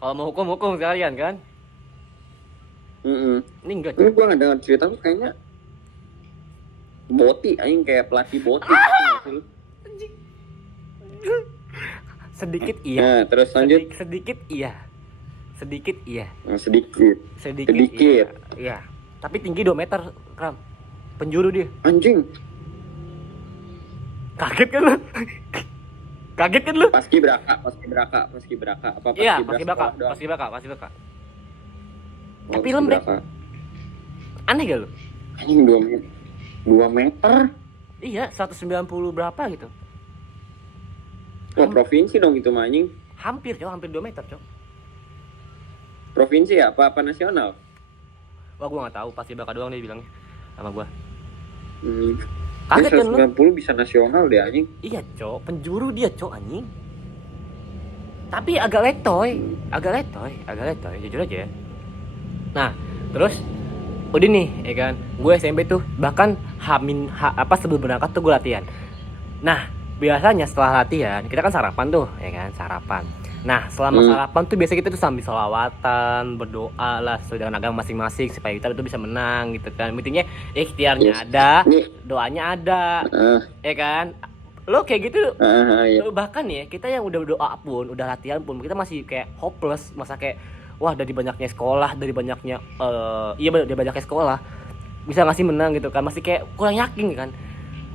Kalau mau hukum sekalian kan. Ini enggak. Ini gue nggak dengar cerita tuh kayaknya boti, aing kayak pelatih boti. Sedikit iya. Nah, terus lanjut. Sedikit iya. Sedikit. Iya. Tapi tinggi 2 meter, Kram. Penjuru dia. Anjing. Kaget kan lu? Paskibraka. Apa Iya, Paskibraka? Paskibraka. Tapi lembek. Aneh gak lu? Anjing 2 meter. Iya, 190 berapa gitu. Wah, provinsi dong itu mah anjing. Hampir 2 meter, Cok. Provinsi ya? Apa nasional? Wah, gua enggak tahu, Paskibraka doang dia bilangnya sama gua. Kaget kan lu? 190 bisa nasional deh anjing. Iya, Cok. Penjuru dia, Cok, anjing. Tapi agak letoy, jujur aja ya. Nah, terus udah nih, ya kan. Gue SMP tuh bahkan sebelum berangkat tuh gue latihan. Nah, biasanya setelah latihan kita kan sarapan tuh, ya kan, sarapan. Nah, selama sarapan tuh biasa kita tuh sambil sholawatan, berdoa lah sesuai dengan agama masing-masing supaya kita tuh bisa menang gitu kan. Intinya ikhtiarnya ada, doanya ada, ya kan. Lo kayak gitu, bahkan ya kita yang udah berdoa pun, udah latihan pun, kita masih kayak hopeless, masa kayak wah dari banyaknya sekolah, dari banyaknya sekolah bisa ngasih menang gitu kan, masih kayak kurang yakin kan.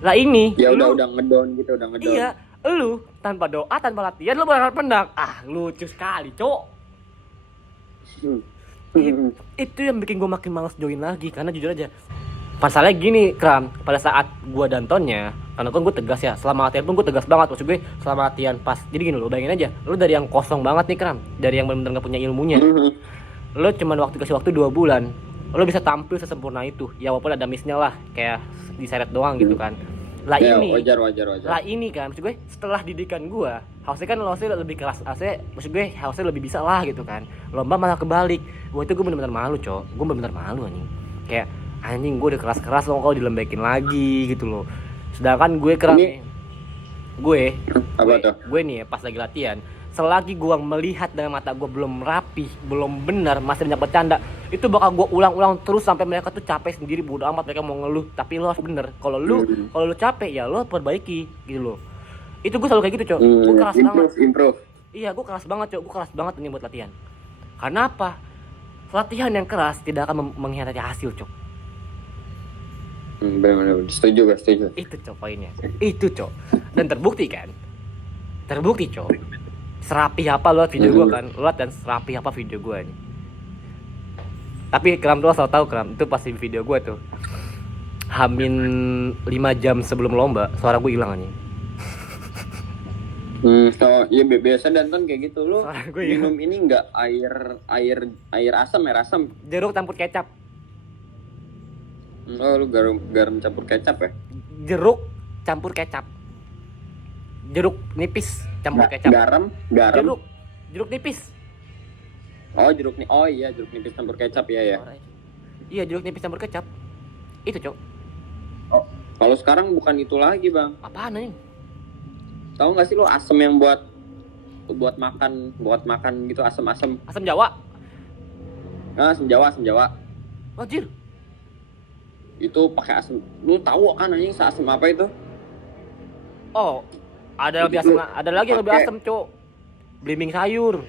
Lah ini ya udah ngedon. Iya, lu tanpa doa, tanpa latihan lu berharap menang. Lucu sekali, Cok. Itu yang bikin gue makin males join lagi, karena jujur aja masalahnya gini, Kram, pada saat gue dantonnya, karena kan gue tegas ya, selama latihan pun gue tegas banget. Maksud gue selama latihan pas, jadi gini lo bayangin aja, lo dari yang kosong banget nih, Kram, dari yang benar-benar gak punya ilmunya, lo cuman kasih waktu 2 bulan, lo bisa tampil sesempurna itu, ya walaupun ada missnya lah, kayak diseret doang gitu kan. Lah ya, ini wajar. Lah ini kan, maksud gue setelah didikan gue, harusnya lebih keras, maksud gue harusnya lebih bisa lah gitu kan. Lomba malah kebalik. Gue bener-bener malu, Cok. Gue bener-bener malu anjing. Kayak anjing gue udah keras-keras lo kok dilembekin lagi gitu loh. Sedangkan gue keras nih. Gue nih ya, pas lagi latihan, selagi gue melihat dengan mata gue belum rapi, belum benar, masih banyak bercanda, itu bakal gue ulang-ulang terus sampai mereka tuh capek sendiri, bodo amat mereka mau ngeluh, tapi lo harus bener. Kalau lu capek ya lo perbaiki gitu loh. Itu gue selalu kayak gitu, Cok. Gue keras banget. Iya, gue keras banget, Cok. Gue keras banget ini buat latihan. Karena apa? Latihan yang keras tidak akan mengkhianati hasil, Cok. Benar-benar setuju. Itu, Cok, poinnya. Itu, Cok. Dan terbukti, Cok. Serapi apa lo liat video gue kan, lo liat dan serapi apa video gue nih. Tapi Kram tuh asal tahu, Kram, itu pasti video gue tuh Hamin 5 jam sebelum lomba, suara gue hilang anjing. Ya biasa danton kayak gitu. Lo minum ini enggak air asam. Jeruk campur kecap. Oh, lu garam campur kecap ya? Jeruk campur kecap. Jeruk nipis campur kecap. Garam. Jeruk nipis. Oh oh iya jeruk nipis campur kecap ya. Iya jeruk nipis campur kecap. Itu cok. Oh, kalau sekarang bukan itu lagi bang. Apaan nih? Tahu nggak sih lo asam yang buat makan gitu, asam. Asam Jawa. Nah, asam Jawa. Anjir. Itu pakai asam. Lu tahu kan anjing seasam apa itu? Oh, ada lebih asam, ada lagi yang lebih asam cok. Belimbing sayur.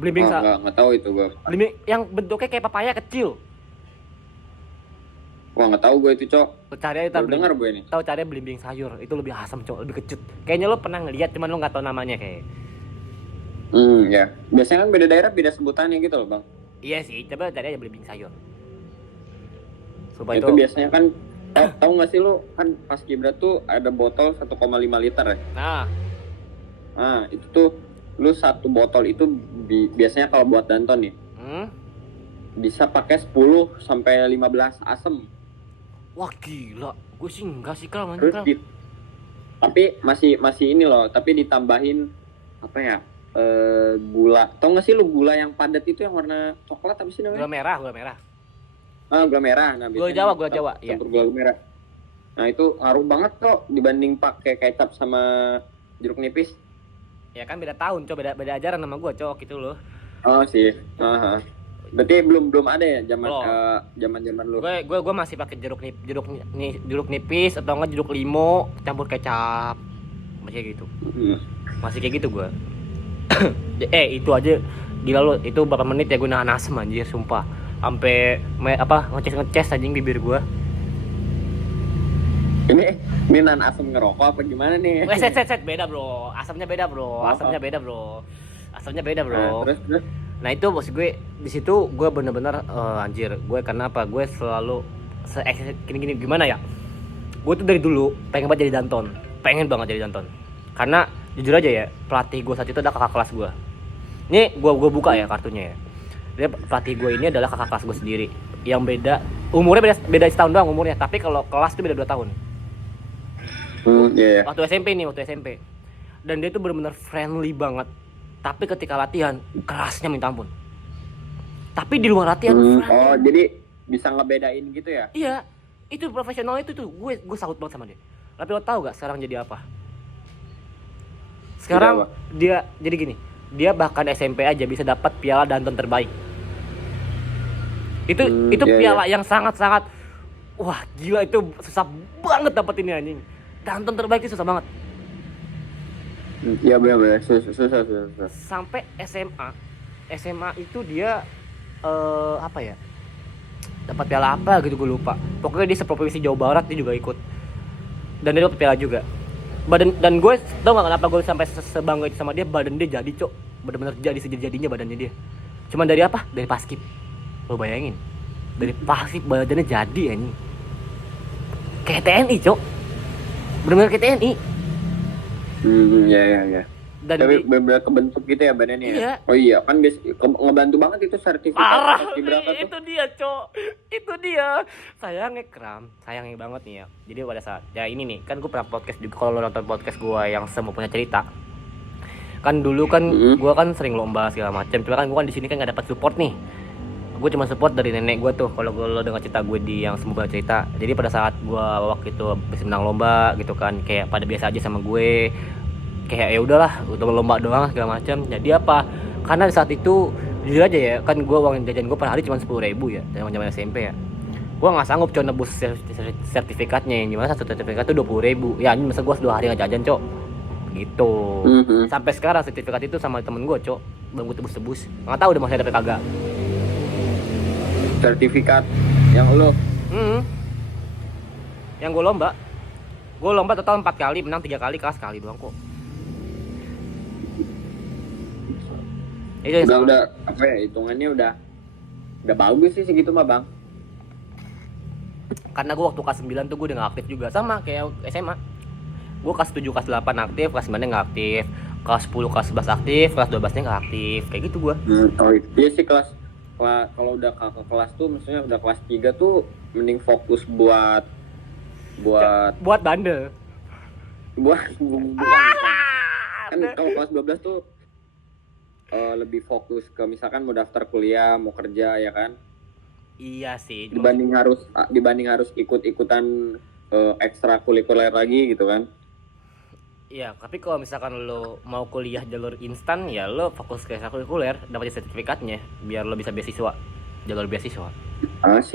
Nggak tahu itu gua. Belimbing yang bentuknya kayak papaya kecil. Wah nggak tahu gue itu cok. Cari aja dengar gue ini. Tahu cari belimbing sayur itu lebih asam cok, lebih kecut. Kayaknya lo pernah ngeliat cuman lo nggak tahu namanya kayak. Ya. Biasanya kan beda daerah beda sebutannya gitu loh bang. Iya sih, coba cari aja belimbing sayur. Supaya itu biasanya kan tahu nggak sih lo kan pas kibrat tuh ada botol 1,5 liter ya. Nah itu tuh lu satu botol itu biasanya kalau buat danton nih bisa pakai 10 sampai 15 asam. Wah gila, gue sih enggak sih kalau terus tapi masih ini loh, tapi ditambahin apa ya, gula. Tau nggak sih lu gula yang padat itu yang warna coklat apa sih namanya? Gula merah. Gula merah. Nah, gula Jawa. Iya. Gula merah. Nah itu ngaruh banget kok dibanding pakai kecap sama jeruk nipis. Ya kan beda tahun, cok, beda ajaran sama gue, cok, gitu loh. Oh sih. Berarti belum ada ya zaman lu. Gue masih pakai jeruk nipis atau enggak jeruk limo campur kecap. Masih kayak gitu. Masih kayak gitu gue. Itu aja gila lo, itu berapa menit ya gue nahan asem anjir, sumpah. Sampai ngeces anjing bibir gue. Ini nahan asem ngerokok apa gimana nih? Set beda, bro. Asamnya beda, bro. Terus. Nah itu bos gue di situ gue bener-bener anjir, gue karena apa, gue selalu gini gimana ya, gue tuh dari dulu pengen banget jadi danton, karena jujur aja ya, pelatih gue saat itu adalah kakak kelas gue. Ini gue buka ya kartunya ya, dia pelatih gue ini adalah kakak kelas gue sendiri, yang umurnya beda setahun doang umurnya, tapi kalau kelas tuh beda 2 tahun. Waktu SMP, dan dia tuh bener-bener friendly banget. Tapi ketika latihan kerasnya minta ampun. Tapi di luar latihan oh jadi bisa ngebedain gitu ya? Iya, itu profesional itu tuh gue salut banget sama dia. Tapi lo tau gak sekarang jadi apa? Sekarang dia jadi gini, dia bahkan SMP aja bisa dapat piala danton terbaik. Itu piala yang sangat-sangat, wah gila, itu susah banget dapet ini anjing. Danton terbaik itu susah banget. Iya benar susah. Sampai SMA itu dia apa ya, dapat piala apa gitu gue lupa. Pokoknya dia seprovinsi Jawa Barat dia juga ikut, dan dia dapat piala juga. Dan gue tau nggak kenapa gue sampai sebangga itu sama dia. Badan dia jadi cok, benar-benar jadi sejadinya badannya dia. Cuman dari apa? Dari paskib. Lo bayangin, dari paskib badannya jadi anjing. Kayak TNI cok, benar-benar kayak TNI. Iya. Dan tapi benar-benar kebentuk gitu ya badannya. Iya. Oh iya, kan ngebantu banget itu sertifikat. Parah nih, itu dia cok. Itu dia. Sayangnya banget nih ya. Jadi pada saat ya ini nih, kan gue pernah podcast juga. Kalau lo nonton podcast gue yang Semua Punya Cerita, kan dulu kan gue kan sering lomba segala macam. Cuma kan gue kan di sini kan nggak dapat support nih. Gue cuma support dari nenek gue tuh. Kalau lo dengar cerita gue di yang Semua Punya Cerita. Jadi pada saat gue waktu itu bisa menang lomba gitu kan, kayak pada biasa aja sama gue. Kayak ya udahlah, udah lomba doang segala macam. Jadi apa? Karena di saat itu jujur aja ya, kan gue uang jajan gue per hari cuma 10.000 ya, zaman SMP ya. Gue nggak sanggup cok nebus sertifikatnya, yang dimana satu sertifikat tuh 20.000. Ya ini masa gue 2 hari nggak jajan cok, gitu. Sampai sekarang sertifikat itu sama temen gue cok belum gue tebus. Nggak tahu udah masih ada kagak. Sertifikat yang lo? Yang gue lomba total 4 kali, menang 3 kali, kalah sekali doang kok. Udah apa ya, hitungannya udah bagus sih segitu mah bang. Karena gue waktu kelas 9 tuh gue udah gak aktif juga, sama kayak SMA. Gue kelas 7, kelas 8 aktif, kelas 9 gak aktif, kelas 10, kelas 11 aktif, kelas 12 nya gak aktif, kayak gitu gue. Iya sih kalau udah kakak kelas tuh, maksudnya udah kelas 3 tuh mending fokus buat bandel. bukan. Kan kalau kelas 12 tuh lebih fokus ke misalkan mau daftar kuliah, mau kerja ya kan. Iya sih. Dibanding harus ikut-ikutan ekstrakurikuler lagi gitu kan. Iya, tapi kalau misalkan lo mau kuliah jalur instan ya lo fokus ke ekstrakurikuler, dapat sertifikatnya biar lo bisa beasiswa. Jalur beasiswa.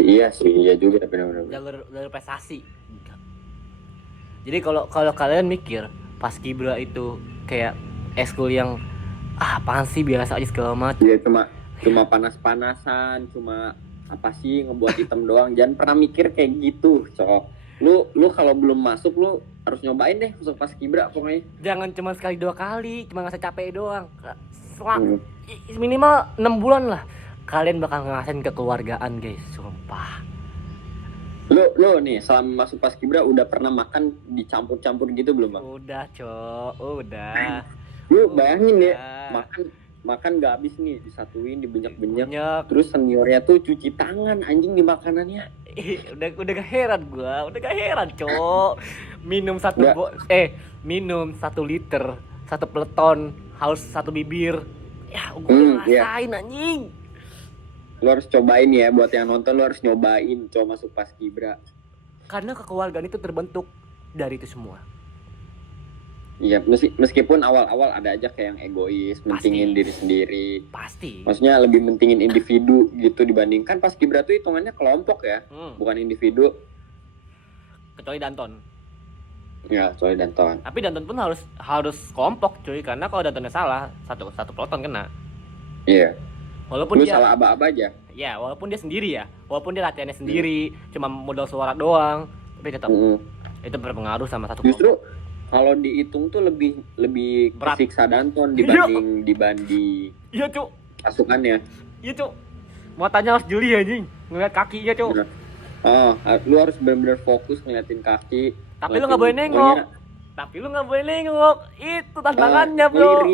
Iya juga benar-benar. Jalur prestasi. Jadi kalau kalian mikir Paskibra itu kayak eskul yang apaan sih biasa aja segala macam. Iya cuma panas-panasan, cuma apa sih ngebuat item doang. Jangan pernah mikir kayak gitu, Cok. Lu kalau belum masuk lu harus nyobain deh masuk Paskibra pokoknya. Jangan cuma sekali 2 kali, cuma ngerasa capek doang. Minimal 6 bulan lah. Kalian bakal ngerasain kekeluargaan, guys, sumpah. Lu nih selama masuk Paskibra udah pernah makan dicampur-campur gitu belum, Bang? Udah, Cok. Udah. Lu bayangin ya, makan gak habis nih, disatuin, dibenyak-benyak. Terus seniornya tuh cuci tangan anjing di makanannya. udah gak heran gua, Cok. Minum 1 liter, 1 peleton, haus 1 bibir. Ya, gua ngerasain anjing. Lu harus cobain ya, buat yang nonton lu harus nyobain coba masuk Paskibra. Karena kekeluargaan itu terbentuk dari itu semua. Iya, meskipun awal-awal ada aja kayak yang egois, mentingin diri sendiri. Pasti. Maksudnya lebih mentingin individu gitu dibandingkan Paskibra tuh hitungannya kelompok ya, bukan individu. Kecuali Danton. Ya, kecuali Danton. Tapi Danton pun harus kelompok, cuy, karena kalau Dantonnya salah, satu peloton kena. Iya. Walaupun lu dia salah aba-aba aja. Ya, walaupun dia sendiri ya. Walaupun dia latihannya sendiri, cuma modal suara doang, tapi tetap itu berpengaruh sama satu Justru kalau dihitung tuh lebih kesiksa Danton dibanding iya, Cuk. pasukannya. Iya, Cuk. Matanya harus jeli anjing, ngeliat kakinya, Cuk. Lu harus benar-benar fokus ngeliatin kaki. Tapi lu nggak boleh nengok. Itu tantangannya, bro.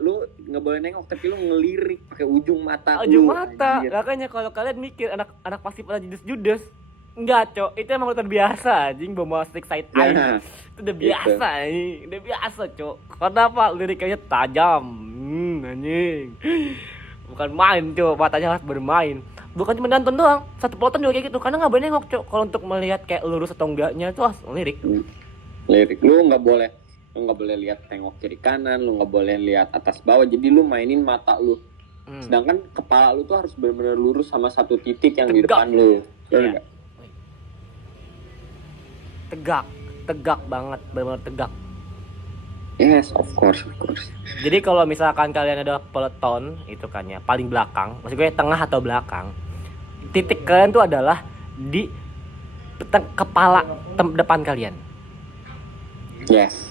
Lu nggak boleh nengok, tapi lu ngelirik pakai ujung mata. Makanya kalau kalian mikir anak pasti pada judes. Enggak, Cok. Itu emang udah biasa anjing bawa stick side eye. Itu udah biasa nih. Udah biasa, Cok. Karena apa? Liriknya tajam. Anjing. Bukan main, Cok. Matanya harus bermain. Bukan cuma Danton doang. Satu peloton juga kayak gitu. Karena enggak boleh nengok, Cok. Kalau untuk melihat kayak lurus atau enggaknya itu harus lirik. Lu nggak boleh lihat tengok kiri kanan, lu nggak boleh lihat atas bawah. Jadi lu mainin mata lu. Sedangkan kepala lu tuh harus benar-benar lurus sama satu titik yang di depan lu. Iya. Tegak banget, benar-benar tegak. Yes, of course. Jadi kalau misalkan kalian ada peloton itu kan ya paling belakang, maksud gue tengah atau belakang, titik kalian tuh adalah di kepala depan kalian. Yes.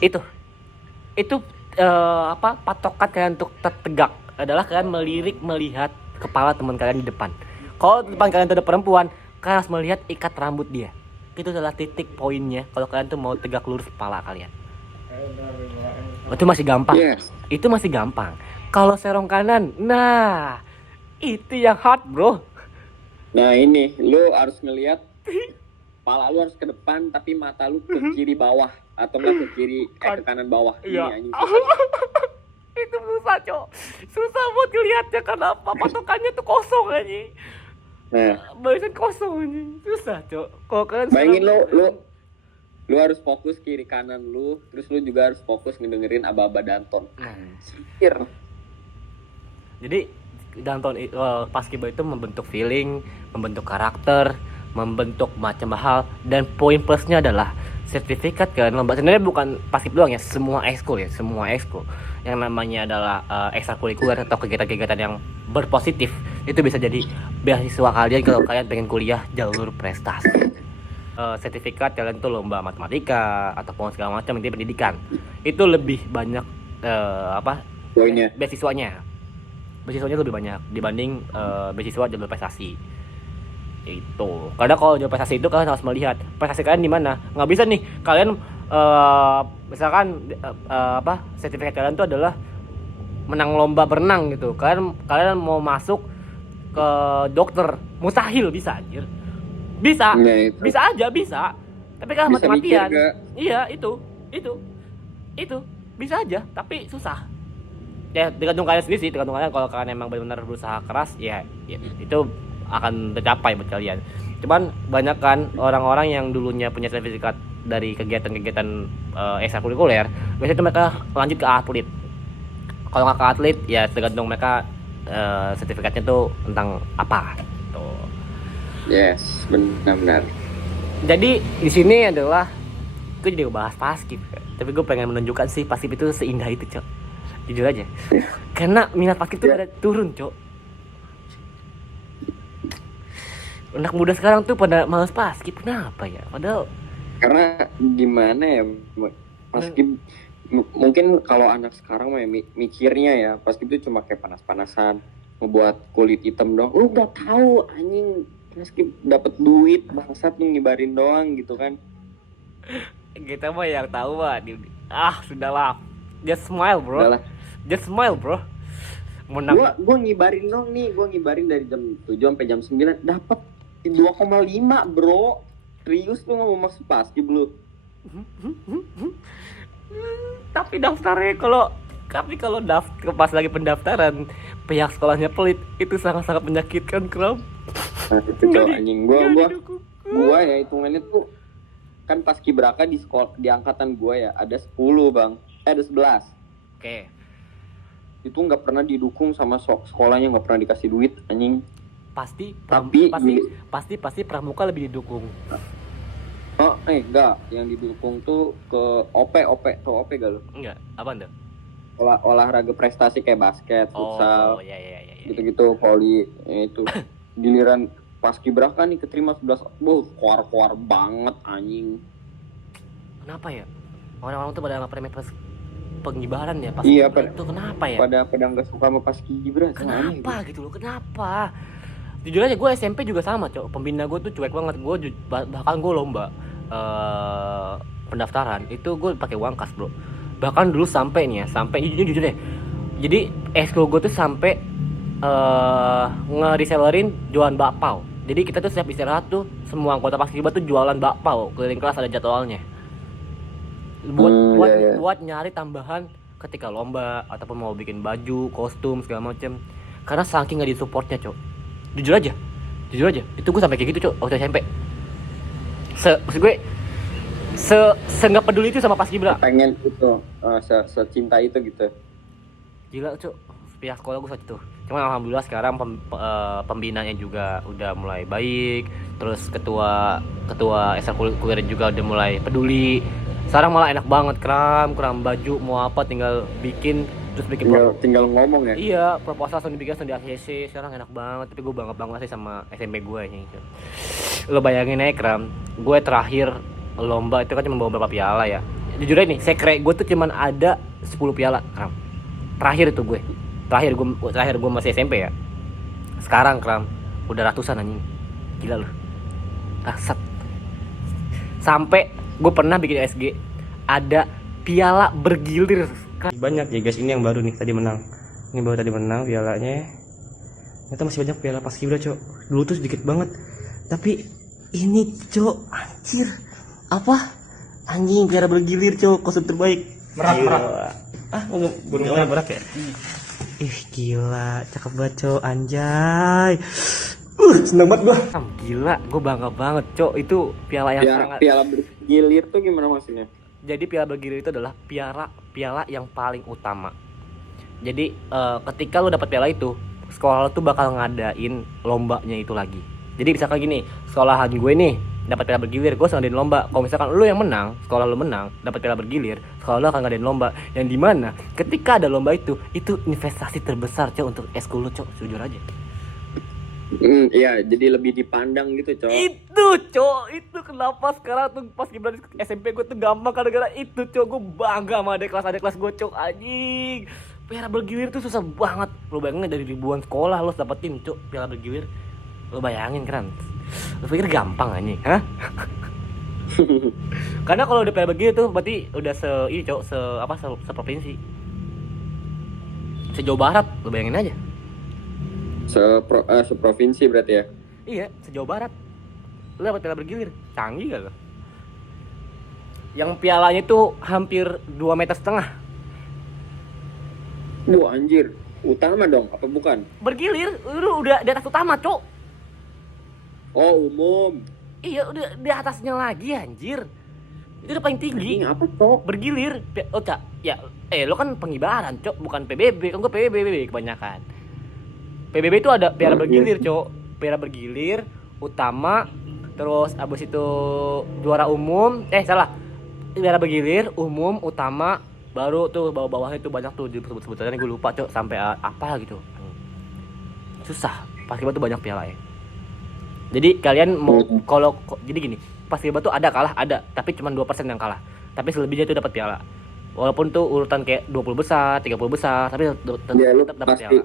Itu patokan kalian untuk tegak adalah kalian melihat kepala teman kalian di depan. Kalau depan kalian ada perempuan, kalian harus melihat ikat rambut dia. Itu adalah titik poinnya kalau kalian tuh mau tegak lurus kepala kalian. Itu masih gampang. Yes. Itu masih gampang. Kalau serong kanan, nah itu yang hard, bro. Nah ini, lu harus ngelihat kepala lu harus ke depan tapi mata lu ke kiri bawah atau enggak ke kiri ke kanan bawah. Iya. Itu susah, Cok. Susah buat ngeliatnya kenapa patokannya tuh kosong aja. Barisan kosong aja. Susah, Cok. Kalau kalian bayangin lu harus fokus kiri kanan lu, terus lu juga harus fokus ngedengerin aba-aba Danton. Anjir. Jadi Danton Paskibra itu membentuk feeling, membentuk karakter, membentuk macam hal, dan poin plusnya adalah sertifikat kan lomba. Sebenarnya bukan Paskibra doang ya, semua ekskul yang namanya adalah ekstrakurikuler atau kegiatan-kegiatan yang berpositif itu bisa jadi beasiswa kalian kalau kalian pengen kuliah jalur prestasi. Sertifikat kalian tuh lomba matematika ataupun segala macam inti pendidikan itu lebih banyak poinnya, beasiswanya lebih banyak dibanding beasiswa jalur prestasi. Itu karena kalau jalur prestasi itu kalian harus melihat prestasi kalian di mana. Nggak bisa nih kalian misalkan sertifikat kalian itu adalah menang lomba berenang gitu. Kalian mau masuk ke dokter, mustahil bisa anjir. Bisa aja. Tapi kan mati-matian. Iya, itu. Itu bisa aja, tapi susah. Ya tergantung kalian sendiri sih, tergantung kalian. Kalau kalian emang benar-benar berusaha keras, ya itu akan tercapai buat kalian. Cuman banyak kan orang-orang yang dulunya punya sertifikat dari kegiatan-kegiatan ekstrakurikuler, biasanya itu mereka lanjut ke atlet. Kalau nggak ke atlet, ya tergantung mereka sertifikatnya tuh tentang apa. Tuh. Yes, benar-benar. Jadi di sini adalah gue jadi bahas paskib, tapi gue pengen menunjukkan sih paskib itu seindah itu, Cok. Jujur aja. Karena minat paskib tuh pada turun, Cok. Anak muda sekarang tuh pada malas paskib, kenapa ya? Padahal karena gimana ya, paskib mungkin kalau anak sekarang mah mikirnya ya paskib itu cuma kayak panas-panasan, ngebuat kulit hitam doang. Lu udah tahu anjing paskib dapat duit bangsat lu ngibarin doang gitu kan. kita mah yang tahu mah sudahlah. Just smile, bro. Udahlah. Just smile, bro. Menang. Gua ngibarin dong nih, gua ngibarin dari jam 7 sampai jam 9 dapat 2,5, bro. Serius lu nggak mau masuk paskib lu? Tapi daftarnya kalau daftar pas lagi pendaftaran pihak sekolahnya pelit, itu sangat-sangat menyakitkan, Kram. Nah, itu cowok anjing. Gua ya hitungannya tuh kan paskibraka di sekolah di angkatan gua ya ada 10, Bang. Ada 11. Oke. Itu nggak pernah didukung sama sekolahnya, nggak pernah dikasih duit anjing. Pasti pramuka lebih didukung. Oh, enggak, yang didukung tuh ke OP tuh OP gak lu? Enggak, apaan tuh? Olahraga prestasi kayak basket, futsal, ya. gitu-gitu, voli, itu. Giliran paskibraka nih keterima 11, keluar banget anjing. Kenapa ya? Orang-orang tuh pada nggak remeh pas pengibaran ya, pas iya, itu kenapa ya? Pada nggak suka sama paskibra. Kenapa gitu loh? Kenapa? Jujur aja gue SMP juga sama, Cok. Pembina gue tuh cuek banget. Bahkan gue lomba pendaftaran itu gue pakai uang kas, bro. Bahkan dulu sampai jujur deh. Jadi ekskul gue tuh sampai nge-resellerin jualan bakpao. Jadi kita tuh setiap istirahat tuh semua anggota paskibra tuh jualan bakpao keliling kelas, ada jadwalnya. Buat nyari tambahan ketika lomba ataupun mau bikin baju, kostum segala macem. Karena saking nggak disupportnya, Cok. Jujur aja itu gue sampai kayak gitu, Cok, waktu SMP. Maksud gue nggak peduli itu sama paskibra. Pengen itu secinta itu gitu. Gila, Cok, pihak sekolah gue saat itu. Cuman alhamdulillah sekarang pembinanya juga udah mulai baik. Terus ketua ekstrakurikuler juga udah mulai peduli. Sekarang malah enak banget, kurang baju mau apa tinggal bikin, terus bikin tinggal ngomong ya. Iya, proposal langsung dibikin, langsung di ACC. Sekarang enak banget. Tapi gue bangga banget sih sama SMP gue ini. Lo bayangin aja, Kram, gue terakhir lomba itu kan cuma bawa beberapa piala ya. Jujur aja nih, sekre gue tuh cuma ada 10 piala, Kram. Terakhir gue masih SMP ya. Sekarang, Kram, udah ratusan anjing. Gila loh. Rasat. Sampai gue pernah bikin SG ada piala bergilir. Banyak ya guys, ini yang baru nih, tadi menang. Ini baru tadi menang pialanya. Ternyata masih banyak piala paskibra, Cok. Dulu tuh sedikit banget. Tapi ini, Cok, anjir. Apa? Anjing, piala bergilir, Cok, kostum terbaik. Merak. Burung merak ya? Ih, gila, cakep banget, Cok, anjay. Seneng banget gua. Gila, gua bangga banget, Cok. Itu piala yang sangat. Piala bergilir tuh gimana maksudnya? Jadi piala bergilir itu adalah piala yang paling utama. Jadi ketika lu dapat piala itu, sekolah lu tuh bakal ngadain lombanya itu lagi. Jadi misalkan gini, sekolahan gue nih dapat piala bergilir, gue ngadain lomba. Kalau misalkan lu yang menang, sekolah lu menang, dapat piala bergilir, sekolah lu akan ngadain lomba. Yang dimana ketika ada lomba itu investasi terbesar, Cok, untuk eskul lu, Cok. Jujur aja. Iya, jadi lebih dipandang gitu, Cok. Itu kenapa sekarang tuh pas gimana SMP gue tuh gampang gara-gara itu, Cok. Gue bangga sama adik kelas gue, Cok, anjing. Piala bergilir tuh susah banget. Lo bayangin dari ribuan sekolah lo dapetin, Cok, piala bergilir. Lo bayangin, kan? Lo pikir gampang anjing, hah? Karena kalau udah piala bergilir tuh berarti udah seprovinsi. Se-Jawa Barat, lo bayangin aja. Seprovinsi berarti ya? Iya, se-Jawa Barat. Lu dapat piala bergilir, canggih gak lo? Yang pialanya tuh hampir 2,5 meter. Wah anjir, utama dong, apa bukan? Bergilir, lu udah di atas utama, Cok. Oh umum. Iya, udah di atasnya lagi anjir. Itu udah paling tinggi. Ini apa Cok? Bergilir. Oh, Cak. Ya, lo kan pengibaran, Cok, bukan PBB. Kan gua PBB kebanyakan. PBB itu ada piala bergilir, Cok. Piala bergilir, utama, terus abis itu juara umum. Salah. Piala bergilir, umum, utama, baru tuh bawah-bawahnya tuh banyak tuh disebut-sebutannya gue lupa, Cok, sampai apa gitu. Susah. Paskibra tuh banyak piala ya. Jadi kalian mau jadi gini, Paskibra tuh ada kalah, ada, tapi cuma 2% yang kalah. Tapi selebihnya itu dapat piala. Walaupun tuh urutan kayak 20 besar, 30 besar, tapi tetap dapat piala.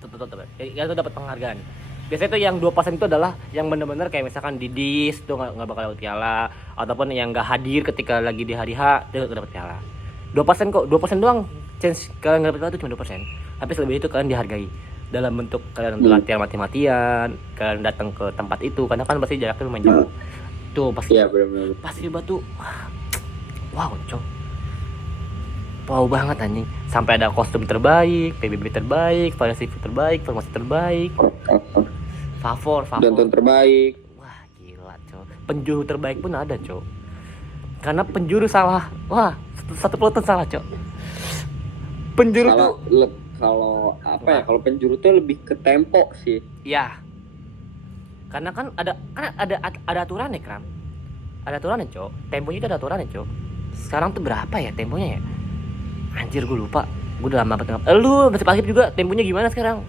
Tetap dapat penghargaan. Biasanya tuh yang 2% itu adalah yang benar-benar kayak misalkan Didis tuh nggak bakal dapat piala, ataupun yang nggak hadir ketika lagi di hari H itu dapat piala. 2% kok, 2% doang chance kalian dapat piala itu cuma 2%. Tapi selebihnya itu kalian dihargai dalam bentuk kalian latihan mati-matian, kalian datang ke tempat itu karena kan pasti jaraknya lumayan jauh. Tuh pasti. Iya benar-benar. Pasti batu. Wow, Cok. Wow banget anjing. Sampai ada kostum terbaik, PBB terbaik, variasi terbaik, formasi terbaik. Favor. Donton terbaik. Wah, gila, Cok. Penjuru terbaik pun ada, Cok. Karena penjuru salah. Wah, satu peloton salah, Cok. Penjuru salah, tuh kalau apa ya? Kalau penjuru tuh lebih ke tempo sih. Iya. Karena kan ada aturannya, Kram. Ada aturannya, Cok. Temponya itu ada aturannya, Cok. Sekarang tuh berapa ya temponya ya? Anjir, gue lupa. Gue udah lama banget. Lu masih pasif juga. Temponya gimana sekarang?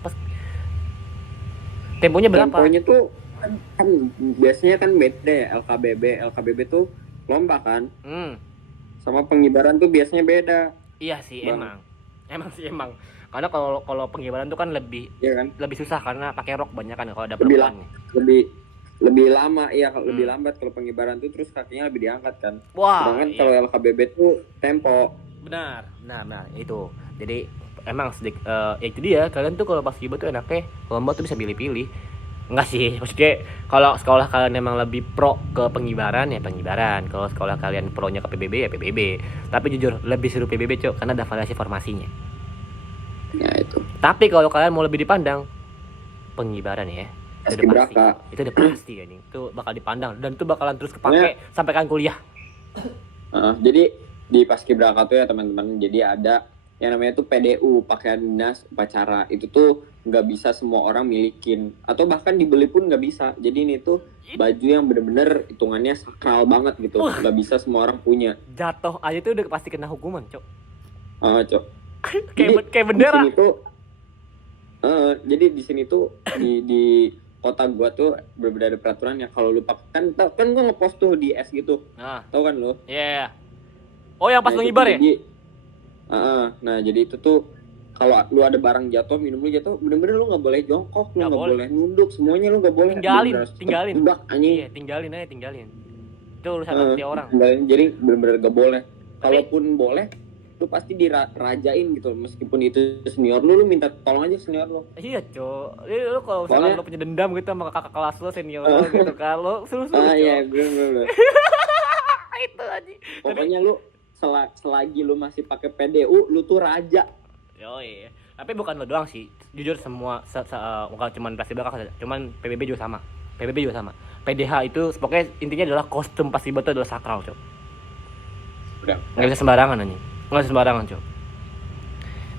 Temponya berapa? Temponya tuh kan biasanya kan beda ya, LKBB tuh lomba kan. Sama pengibaran tuh biasanya beda. Iya sih, emang sih. Karena kalau pengibaran tuh kan lebih susah karena pakai rok banyak kan kalau ada perempuan. Lebih lama ya, lebih lambat kalau pengibaran tuh, terus kakinya lebih diangkat kan. Wah. Sedangkan kalau LKBB tuh tempo. Benar itu. Jadi emang itu dia, kalian tuh kalau Paskibra tuh enaknya lomba tuh bisa pilih-pilih. Enggak sih, maksudnya kalau sekolah kalian emang lebih pro ke pengibaran ya pengibaran. Kalau sekolah kalian pro-nya ke PBB ya PBB. Tapi jujur lebih seru PBB, Cok, karena ada variasi formasinya. Ya itu. Tapi kalau kalian mau lebih dipandang, pengibaran ya. Itu udah pasti kan, itu bakal dipandang dan itu bakalan terus kepake sampai kalian kuliah. Jadi di Paskibraka tuh ya teman-teman, jadi ada yang namanya tuh PDU, pakaian dinas upacara. Itu tuh nggak bisa semua orang milikin, atau bahkan dibeli pun nggak bisa. Jadi ini tuh baju yang bener-bener hitungannya sakral banget gitu, nggak bisa semua orang punya. Jatuh aja tuh udah pasti kena hukuman, Cok. Cok. kayak bendera. Jadi di sini tuh di kota gua tuh berbeda, ada peraturan yang kalau lu pakai kan gua ngepost tuh di S gitu. Tahu kan lu? Iya. Oh, yang pas ngibar ya? Nah, jadi itu tuh kalau lu ada barang jatuh, minum lu jatuh, bener-bener lu nggak boleh jongkok, lu nggak boleh nunduk, semuanya lu nggak boleh. Tinggalin. Iya, tinggalin. Itu urusan hati orang. Jadi bener-bener nggak boleh. Kalaupun boleh, lu pasti dirajain gitu, meskipun itu senior lu minta tolong aja senior lu. Iya, Cok. Lu kalau misalkan lu punya dendam gitu sama kakak kelas lu, senior lu gitu kan, lu suruh-suruh. Iya, gue. Itu aja. Pokoknya lu selagi lu masih pakai PDU, lu tuh raja. Yoi. Tapi bukan lo doang sih. Jujur semua bukan cuman Paskibra, cuman PBB juga sama. PDH itu pokoknya intinya adalah kostum Paskibra itu adalah sakral, Cok. Udah. Enggak bisa sembarangan anjing. Enggak bisa sembarangan, Cok.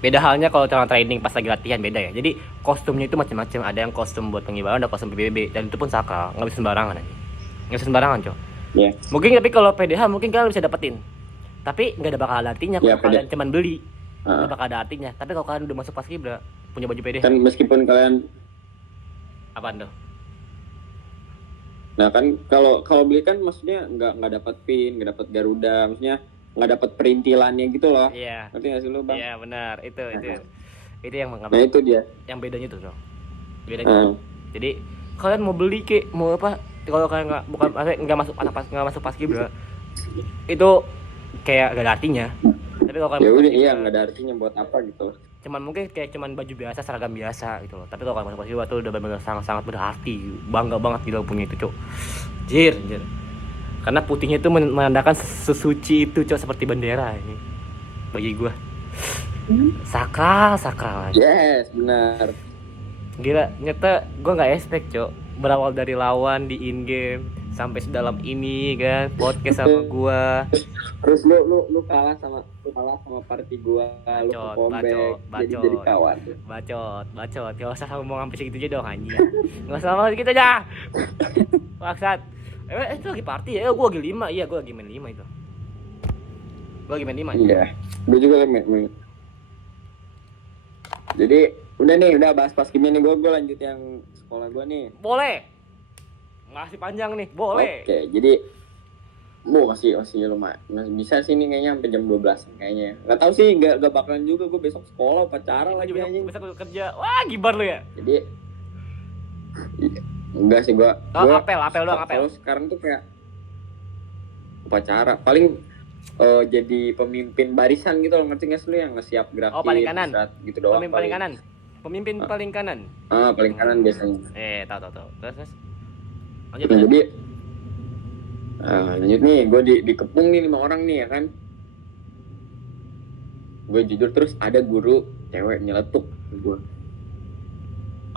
Beda halnya kalau cara training pas lagi latihan beda ya. Jadi kostumnya itu macam-macam. Ada yang kostum buat pengibaran, ada kostum PBB, dan itu pun sakral. Enggak bisa sembarangan anjing. Enggak bisa sembarangan, Cok. Yeah. Mungkin tapi kalau PDH mungkin kalian bisa dapetin. Tapi nggak ada bakal ada artinya kalau kalian cuman beli. Nggak bakal ada artinya. Tapi kalau kalian udah masuk Paskibra, punya baju PDH. Kan meskipun kalian apaan tuh? Nah kan kalau beli kan maksudnya nggak dapat pin, nggak dapat Garuda, maksudnya nggak dapat perintilannya gitu loh. Iya. Ngerti nggak sih lu, Bang? Iya benar, itu yang nah itu dia. Yang bedanya tuh, Bro. Bedanya. Jadi kalian mau beli mau apa? Kalau kalian nggak masuk Paskibra, itu kayak gak ada artinya. Tapi kalau kalian nggak ada artinya buat apa gitu. Cuman mungkin kayak baju biasa, seragam biasa gitu loh. Tapi kalau kalian masuk Paskibra tuh udah benar-benar sangat berarti, bangga banget gitu punya itu, Cok. Jir. Karena putihnya itu menandakan sesuci itu, Cok, seperti bendera ini. Bagi gua. Sakral. Yes, benar. Gila, nyata gua nggak expect, Cok. Berawal dari lawan di in game sampai sedalam ini kan, podcast sama gua. Terus lu kalah sama party gua, lu ke comeback, jadi kawan. Bacot. Gak usah ngomong sampai segitu aja dong anjing. Gak usah ngomong segitu aja. Maksud. Itu lagi party ya? Gua lagi 5. Iya, gua lagi main 5 itu. Gua lagi main 5. Iya. Gua juga lagi main. Jadi, udah bahas pas game nih, gua lanjut yang sekolah gua nih. Boleh. Masih panjang nih, boleh. Oke, jadi masih lumayan. Masih bisa sih nih kayaknya sampai jam 12 kayaknya. Enggak tahu sih, enggak bakalan juga gue besok sekolah upacara lagi anjing. Besok kerja. Wah, gibar lu ya. Jadi enggak sih gua apel doang. Kalau sekarang tuh kayak upacara paling jadi pemimpin barisan gitu loh, ngerti nggak sih lu yang ngesiap gerakin. Oh, paling kanan. Gitu doang. Pemimpin paling kanan. Paling kanan biasanya. Tahu. Terus. Lanjut. Jadi lanjut nih, gue dikepung nih 5 orang nih ya kan. Gue jujur, terus ada guru cewek nyeletuk gue.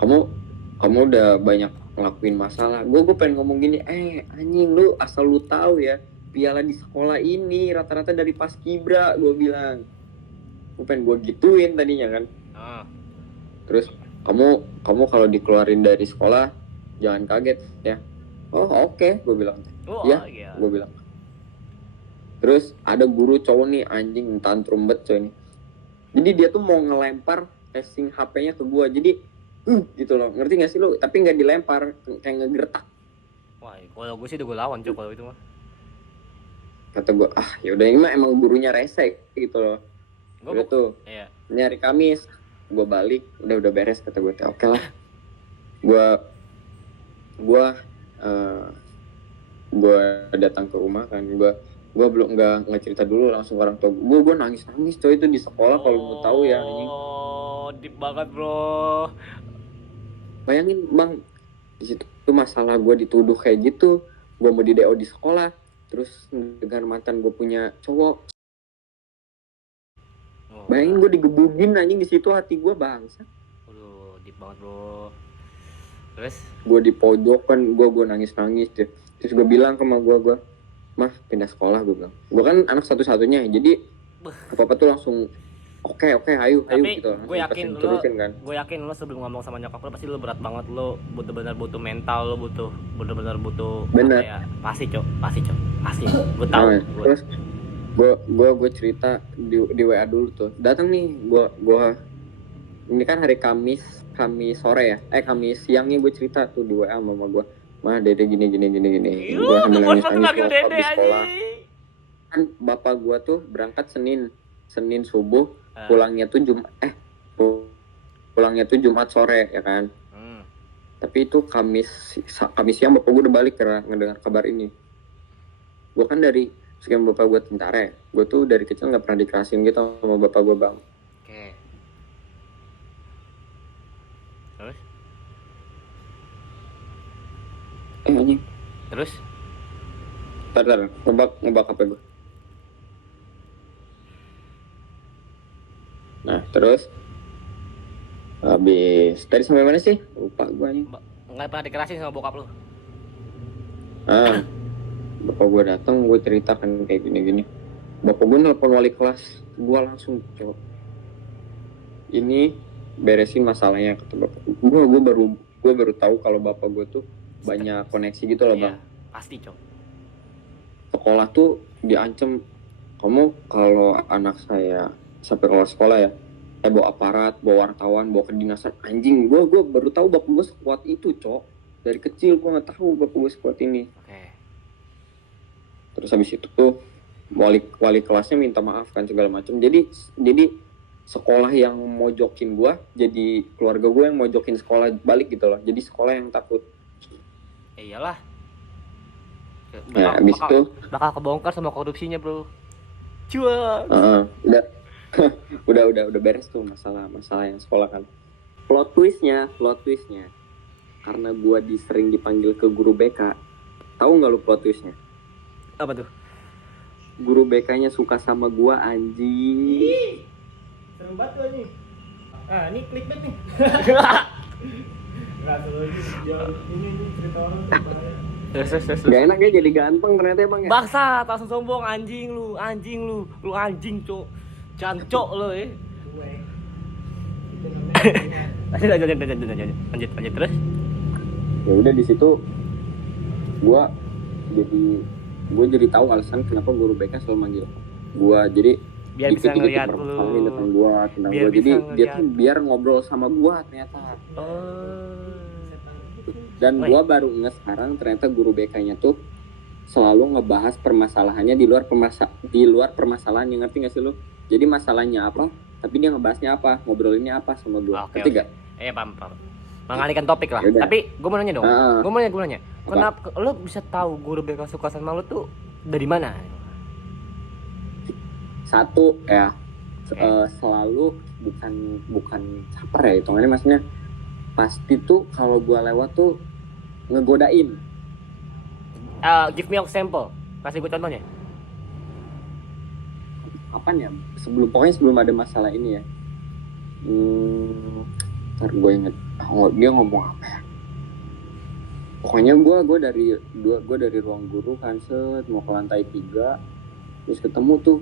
Kamu udah banyak ngelakuin masalah. Gue pengen ngomong gini, anjing lu asal lu tahu ya, piala di sekolah ini rata-rata dari paskibra, gue bilang. Gue pengen gue gituin tadinya kan. Terus kamu kalau dikeluarin dari sekolah jangan kaget ya. Oh oke, gue bilang. Iya. Gue bilang. Terus ada guru cowok nih, anjing tantrum bet coy nih. Jadi dia tuh mau ngelempar casing HP-nya ke gue. Jadi gitu loh, ngerti gak sih lu? Tapi nggak dilempar, kayak ngegertak. Wah, kalau gue sih udah gue lawan coy kalau itu mah. Kata gue, yaudah ini mah emang gurunya rese gitu loh. Udah tuh, ini hari Kamis, gue balik, udah beres, kata gue. Oke lah, gue datang ke rumah kan, gue belum nggak cerita dulu langsung orang tua gue nangis coy itu di sekolah. Kalau mau tahu ya anjing. Deep banget bro. Bayangin bang, di situ tuh masalah gue dituduh kayak gitu, gue mau di DO di sekolah, terus dengan mantan gue punya cowok. Bayangin gue digebugin anjing di situ, hati gue bangsa. Deep banget bro. Terus gue di pojokan, gue nangis deh. Terus gue bilang ke gue mah pindah sekolah, gue bilang. Gue kan anak satu-satunya, jadi apa tuh langsung oke, ayo gitu. Gue yakin lo sebelum ngomong sama nyokap lo pasti lo berat banget, lo bener-bener butuh mental, lo bener-bener butuh bener. Ya, pasti gue tahu. Terus gue cerita di WA dulu tuh. Datang nih gue ini kan hari Kamis sore ya, Kamis siangnya gue cerita tuh di WA mama gue, mah dede gini. Gue sambil nangis di sekolah. Kan bapak gue tuh berangkat Senin subuh, pulangnya tuh Jumat sore ya kan. Tapi itu Kamis siang bapak gue udah balik karena ngedengar kabar ini. Gue kan dari sekian bapak gue tentara ya, gue tuh dari kecil nggak pernah dikerasin gitu sama bapak gue bang. Anjing. Terus? Ntar, ngebak HP gue. Nah, terus habis tadi sampai mana sih? Lupa gue anjing. Nggak pernah dikerasin sama bokap lu? Bapak gue datang, gue ceritakan kayak gini. Bapak gue nelpon wali kelas, gue langsung coba. Ini beresin masalahnya, kata bapak. Gue baru tahu kalau bapak gue tuh banyak koneksi gitu loh bang. Pasti cok. Sekolah tuh diancam, kamu kalau anak saya sampai keluar sekolah ya, bawa aparat, bawa wartawan, bawa kedinasan. Anjing, gue baru tahu bapak gue sekuat itu cok. Dari kecil gue nggak tahu bapak gue sekuat ini. Terus habis itu tuh wali kelasnya minta maaf kan segala macam. Jadi sekolah yang mojokin gue, jadi keluarga gue yang mojokin sekolah balik gitu loh. Jadi sekolah yang takut. Iyalah. Abis itu bakal kebongkar sama korupsinya bro. Cuan. udah beres tuh masalah yang sekolah kan. Plot twistnya karena gue sering dipanggil ke guru BK. Tahu nggak lu plot twistnya? Apa tuh? Guru BK-nya suka sama gua anjing. Seru banget tuh ini. Ah, ini clickbait nih. Enggak seru ini cerita orang tuh bahaya. Terus. Gak enak ya jadi ganteng ternyata bang ya. Bangsat, langsung sombong anjing lu anjing, Cok. Jancok lu ya. Lanjut terus. Ya udah di situ gua jadi tahu alasan kenapa guru BK selalu manggil gua. Jadi biar bisa ngeliat lu tentang gua. Jadi dia tuh biar ngobrol sama gua ternyata. Dan gua baru ingat sekarang ternyata guru BK-nya tuh selalu ngebahas permasalahannya di luar permasalahan, yang ngerti gak sih lu? Jadi masalahnya apa, tapi dia ngebahasnya apa, ngobrolinnya apa sama gua. Ngerti gak? Paham. Mengalihkan topik lah. Yaudah. Tapi gue mau nanya dong. Gue mau nanya. Kenapa lo bisa tahu guru BK suka sama lo tuh dari mana? Satu ya, selalu bukan caper ya hitungannya, maksudnya pasti tuh kalau gua lewat tuh ngegodain. Give me example. Kasih gue contohnya. Kapan ya? Pokoknya sebelum ada masalah ini ya. Ntar gue inget. Dia ngomong apa ya? Pokoknya gue dari ruang guru kan, mau ke lantai 3, terus ketemu tuh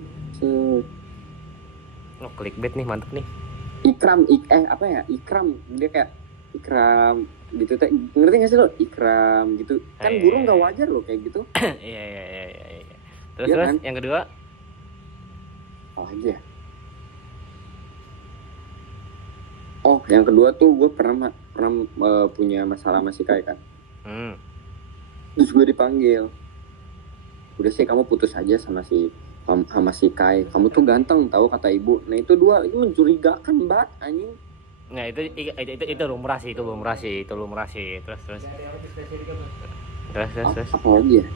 clickbait nih, mantep nih. Ikram, dia kayak Ikram gitu, ngerti gak sih lo? Ikram gitu kan, guru nggak wajar lo kayak gitu. Iya. Terus ya, kan? Yang kedua aja. Yang kedua tuh gue pernah punya masalah sama si Kai kan. Terus gue dipanggil, udah sih kamu putus aja sama si Kai, kamu tuh ganteng tahu kata ibu. Nah itu mencurigakan banget anjing. Nah itu lumrah sih. Terus apa lagi ya?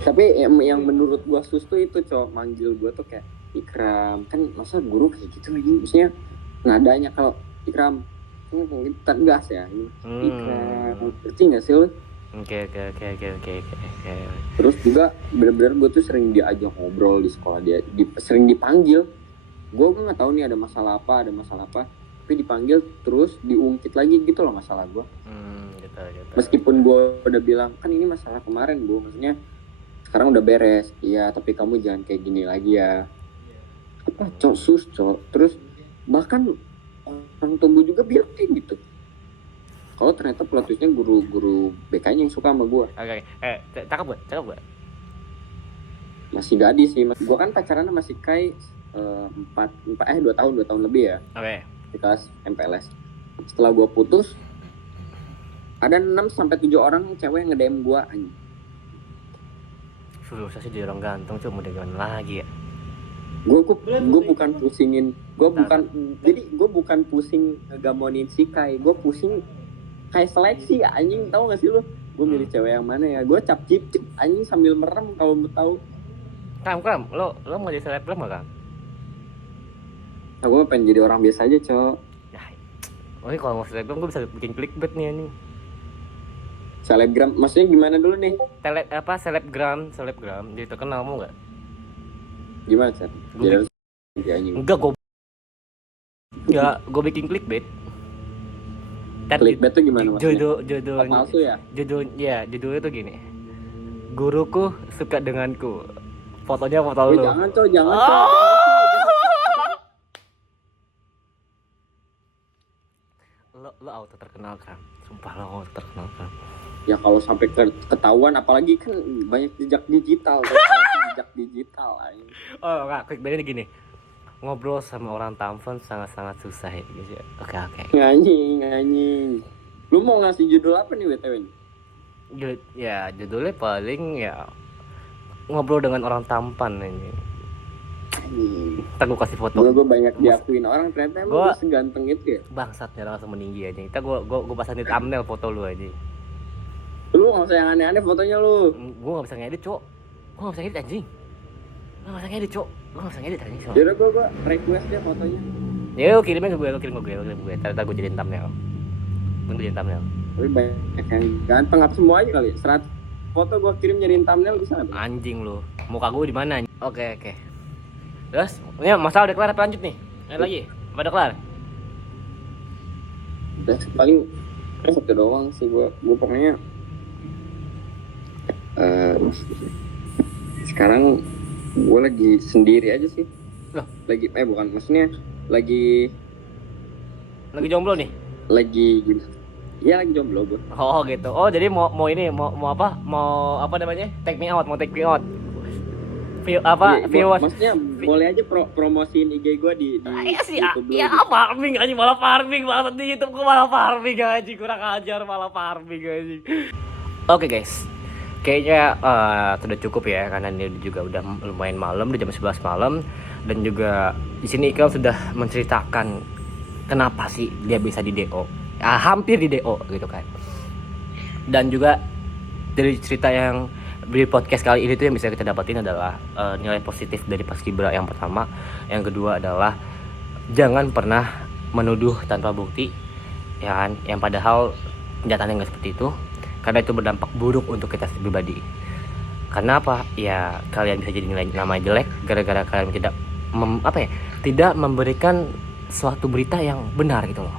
Tapi yang menurut gua sus tuh itu cowok manggil gua tuh kayak Ikram, kan masa guru kayak gitu lagi, maksudnya nadanya kalau Ikram tegas ya, Ikram, ngerti nggak sih lo? Oke. Terus juga benar-benar gue tuh sering diajak ngobrol di sekolah, sering dipanggil. Gue nggak tahu nih ada masalah apa, tapi dipanggil terus diungkit lagi gitu loh masalah gue. Gitu. Meskipun gue udah bilang kan ini masalah kemarin bu, maksudnya sekarang udah beres. Iya, tapi kamu jangan kayak gini lagi ya. Apa cok. Terus bahkan orang tua gue juga bilang kayak gitu. Kalau ternyata plot twistnya guru BK-nya yang suka sama gue. Oke. Cakep gak? Masih gadis sih. Gue kan pacaran sama si Kai 2 tahun lebih ya. Oke. Di kelas MPLS. Setelah gue putus, ada 6-7 orang cewek yang nge-DM gue. Susah sih jadi orang ganteng, cuma udah gimana lagi ya. Gue bukan pusingin. Jadi gue bukan pusing ngegamonin si Kai. Gue pusing kayak seleksi anjing, tahu gak sih lu? Gue milih cewek yang mana ya? Gue cap cip anjing sambil merem kalau mau tahu. Kam, lo mau jadi selebgram gak, Kam? Nah, gue pengen jadi orang biasa aja, cok. Oke, kalau mau selebgram gue bisa bikin clickbait nih anjing. Selebgram, maksudnya gimana dulu nih? Selebgram, jadi terkenal mau nggak? Gimana sih? Enggak, gue bikin clickbait. Clickbait tuh gimana maksudnya? Judul palsu ya? Judulnya tuh gini. Guruku suka denganku. Fotonya foto lu. Jangan cok. Lo auto terkenal kan? Sumpah lo auto terkenal kan? Ya kalau sampai ketahuan, apalagi kan banyak jejak digital. Jejak digital aja. Oh enggak, clickbaitnya gini. Ngobrol sama orang tampan sangat-sangat susah ya guys ya. Oke. Nganying. Lu mau ngasih judul apa nih BTW? Ya judulnya paling ya ngobrol dengan orang tampan ini. Ntar gue kasih foto. Gue banyak diakuin orang, ternyata emang gue seganteng itu ya. Bangsatnya langsung meninggi aja. Ntar gue pasang di thumbnail foto lu aja. Lu gak usah yang aneh-aneh fotonya lu. Gue gak bisa ngedit cok. Gue gak bisa ngedit anjing. Yaudah gue request dia fotonya. Ya kirimnya ke gue, lo kirim ke gue. Ntar gue jadiin thumbnail. Tapi banyak yang ganteng, apa semua aja kali? 100 foto gue kirim jadiin thumbnail bisa nggak? Anjing lu. Muka gue di mana? Oke. Terus, ini masalah udah kelar apa lanjut nih? Ada lagi? Apa udah kelar? Udah paling satu doang sih gue pokoknya sekarang gue lagi sendiri aja sih. Loh? Lagi bukan, maksudnya lagi jomblo nih? Lagi jomblo gue. Oh gitu. Oh jadi mau apa? Mau apa namanya? Take me out. Viewers. Maksudnya boleh aja promosiin IG gue di Iya sih, YouTube ya gitu. farming aja, malah farming banget di YouTube gue, malah farming aja, kurang ajar, malah farming aja. Oke guys, kayaknya sudah cukup ya, karena ini juga udah lumayan malam, udah jam 11 malam, dan juga di sini Ikram sudah menceritakan kenapa sih dia bisa di DO, hampir di DO gitu kan. Dan juga dari cerita yang di podcast kali ini tuh yang bisa kita dapatin adalah nilai positif dari Paskibra yang pertama. Yang kedua adalah jangan pernah menuduh tanpa bukti, ya kan? Yang padahal kenyataannya nggak seperti itu, karena itu berdampak buruk untuk kita pribadi. Karena apa? Ya kalian bisa jadi nilai nama jelek gara-gara kalian tidak memberikan suatu berita yang benar gitu loh.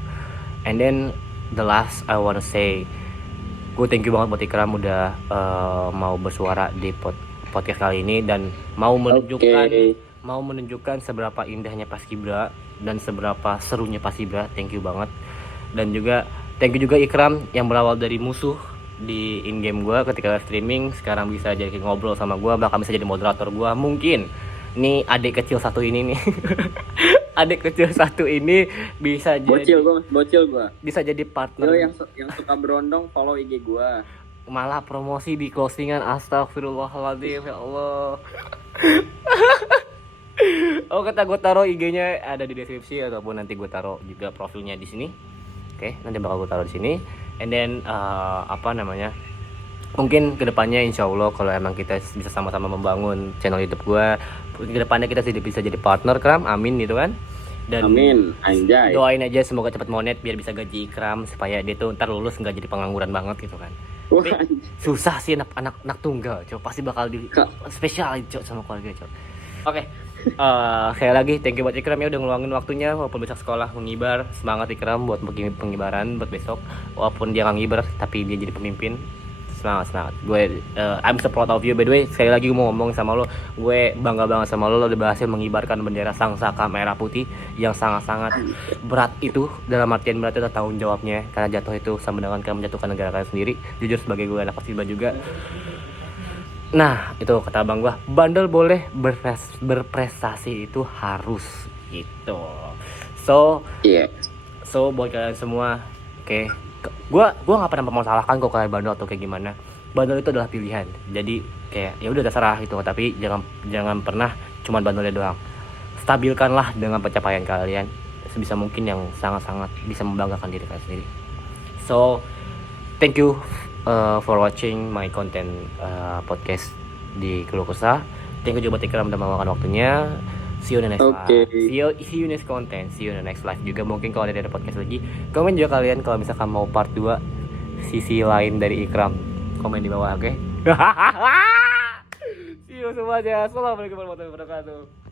And then the last I wanna say, gue thank you banget buat Ikram udah mau bersuara di podcast kali ini dan mau menunjukkan seberapa indahnya Paskibra dan seberapa serunya Paskibra. Thank you banget. Dan juga thank you juga Ikram yang berawal dari musuh di in game gue ketika streaming, sekarang bisa jadi ngobrol sama gue, bahkan bisa jadi moderator gue. Mungkin nih adik kecil satu ini nih adik kecil satu ini bisa jadi bocil gua bisa jadi partner. Yo, yang suka berondong follow IG gua. Malah promosi di closingan, astagfirullahaladzim, ya Allah. Oh, kata gue taruh IG-nya ada di deskripsi ataupun nanti gue taruh juga profilnya di sini. Oke, nanti bakal gue taruh di sini. And then mungkin kedepannya insya Allah kalau emang kita bisa sama-sama membangun channel YouTube gue, kedepannya kita bisa jadi partner Kram, amin gitu kan. Dan amin, anjay. Doain aja semoga cepat monet biar bisa gaji Ikram supaya dia tuh ntar lulus nggak jadi pengangguran banget gitu kan. Tapi susah sih anak tunggal, cok, pasti bakal di spesial cok sama keluarga cok. Oke. Sekali lagi thank you buat Ikram ya udah ngeluangin waktunya walaupun besok sekolah mengibar. Semangat Ikram buat pengibaran buat besok, walaupun dia nggak ngibar tapi dia jadi pemimpin. Semangat. Gue I'm so proud of you. By the way, sekali lagi gue mau ngomong sama lo, gue bangga banget sama lo udah berhasil mengibarkan bendera sang saka merah putih yang sangat-sangat berat itu. Dalam artian berat itu tanggung jawabnya, karena jatuh itu sama dengan kalian menjatuhkan negara kalian sendiri. Jujur sebagai gue anak Paskibra juga. Nah, itu kata abang gue, bandel boleh, berprestasi itu harus gitu. So buat kalian semua, oke. Gua nggak pernah mempermasalahkan kok kalian bandel atau kayak gimana. Bandel itu adalah pilihan. Jadi kayak ya udah terserah gitu, tapi jangan pernah cuma bandelnya doang. Stabilkanlah dengan pencapaian kalian sebisa mungkin yang sangat-sangat bisa membanggakan diri kalian sendiri. So thank you for watching my content podcast di Keluh Kesah. Thank you juga buat Ikram udah meluangkan waktunya. See you in the next live. See you next content. See you in the next live juga. Mungkin kalau ada podcast lagi, komen juga kalian kalau misalkan mau part 2 sisi lain dari Ikram. Komen di bawah, oke? See you semuanya. Assalamualaikum warahmatullahi wabarakatuh.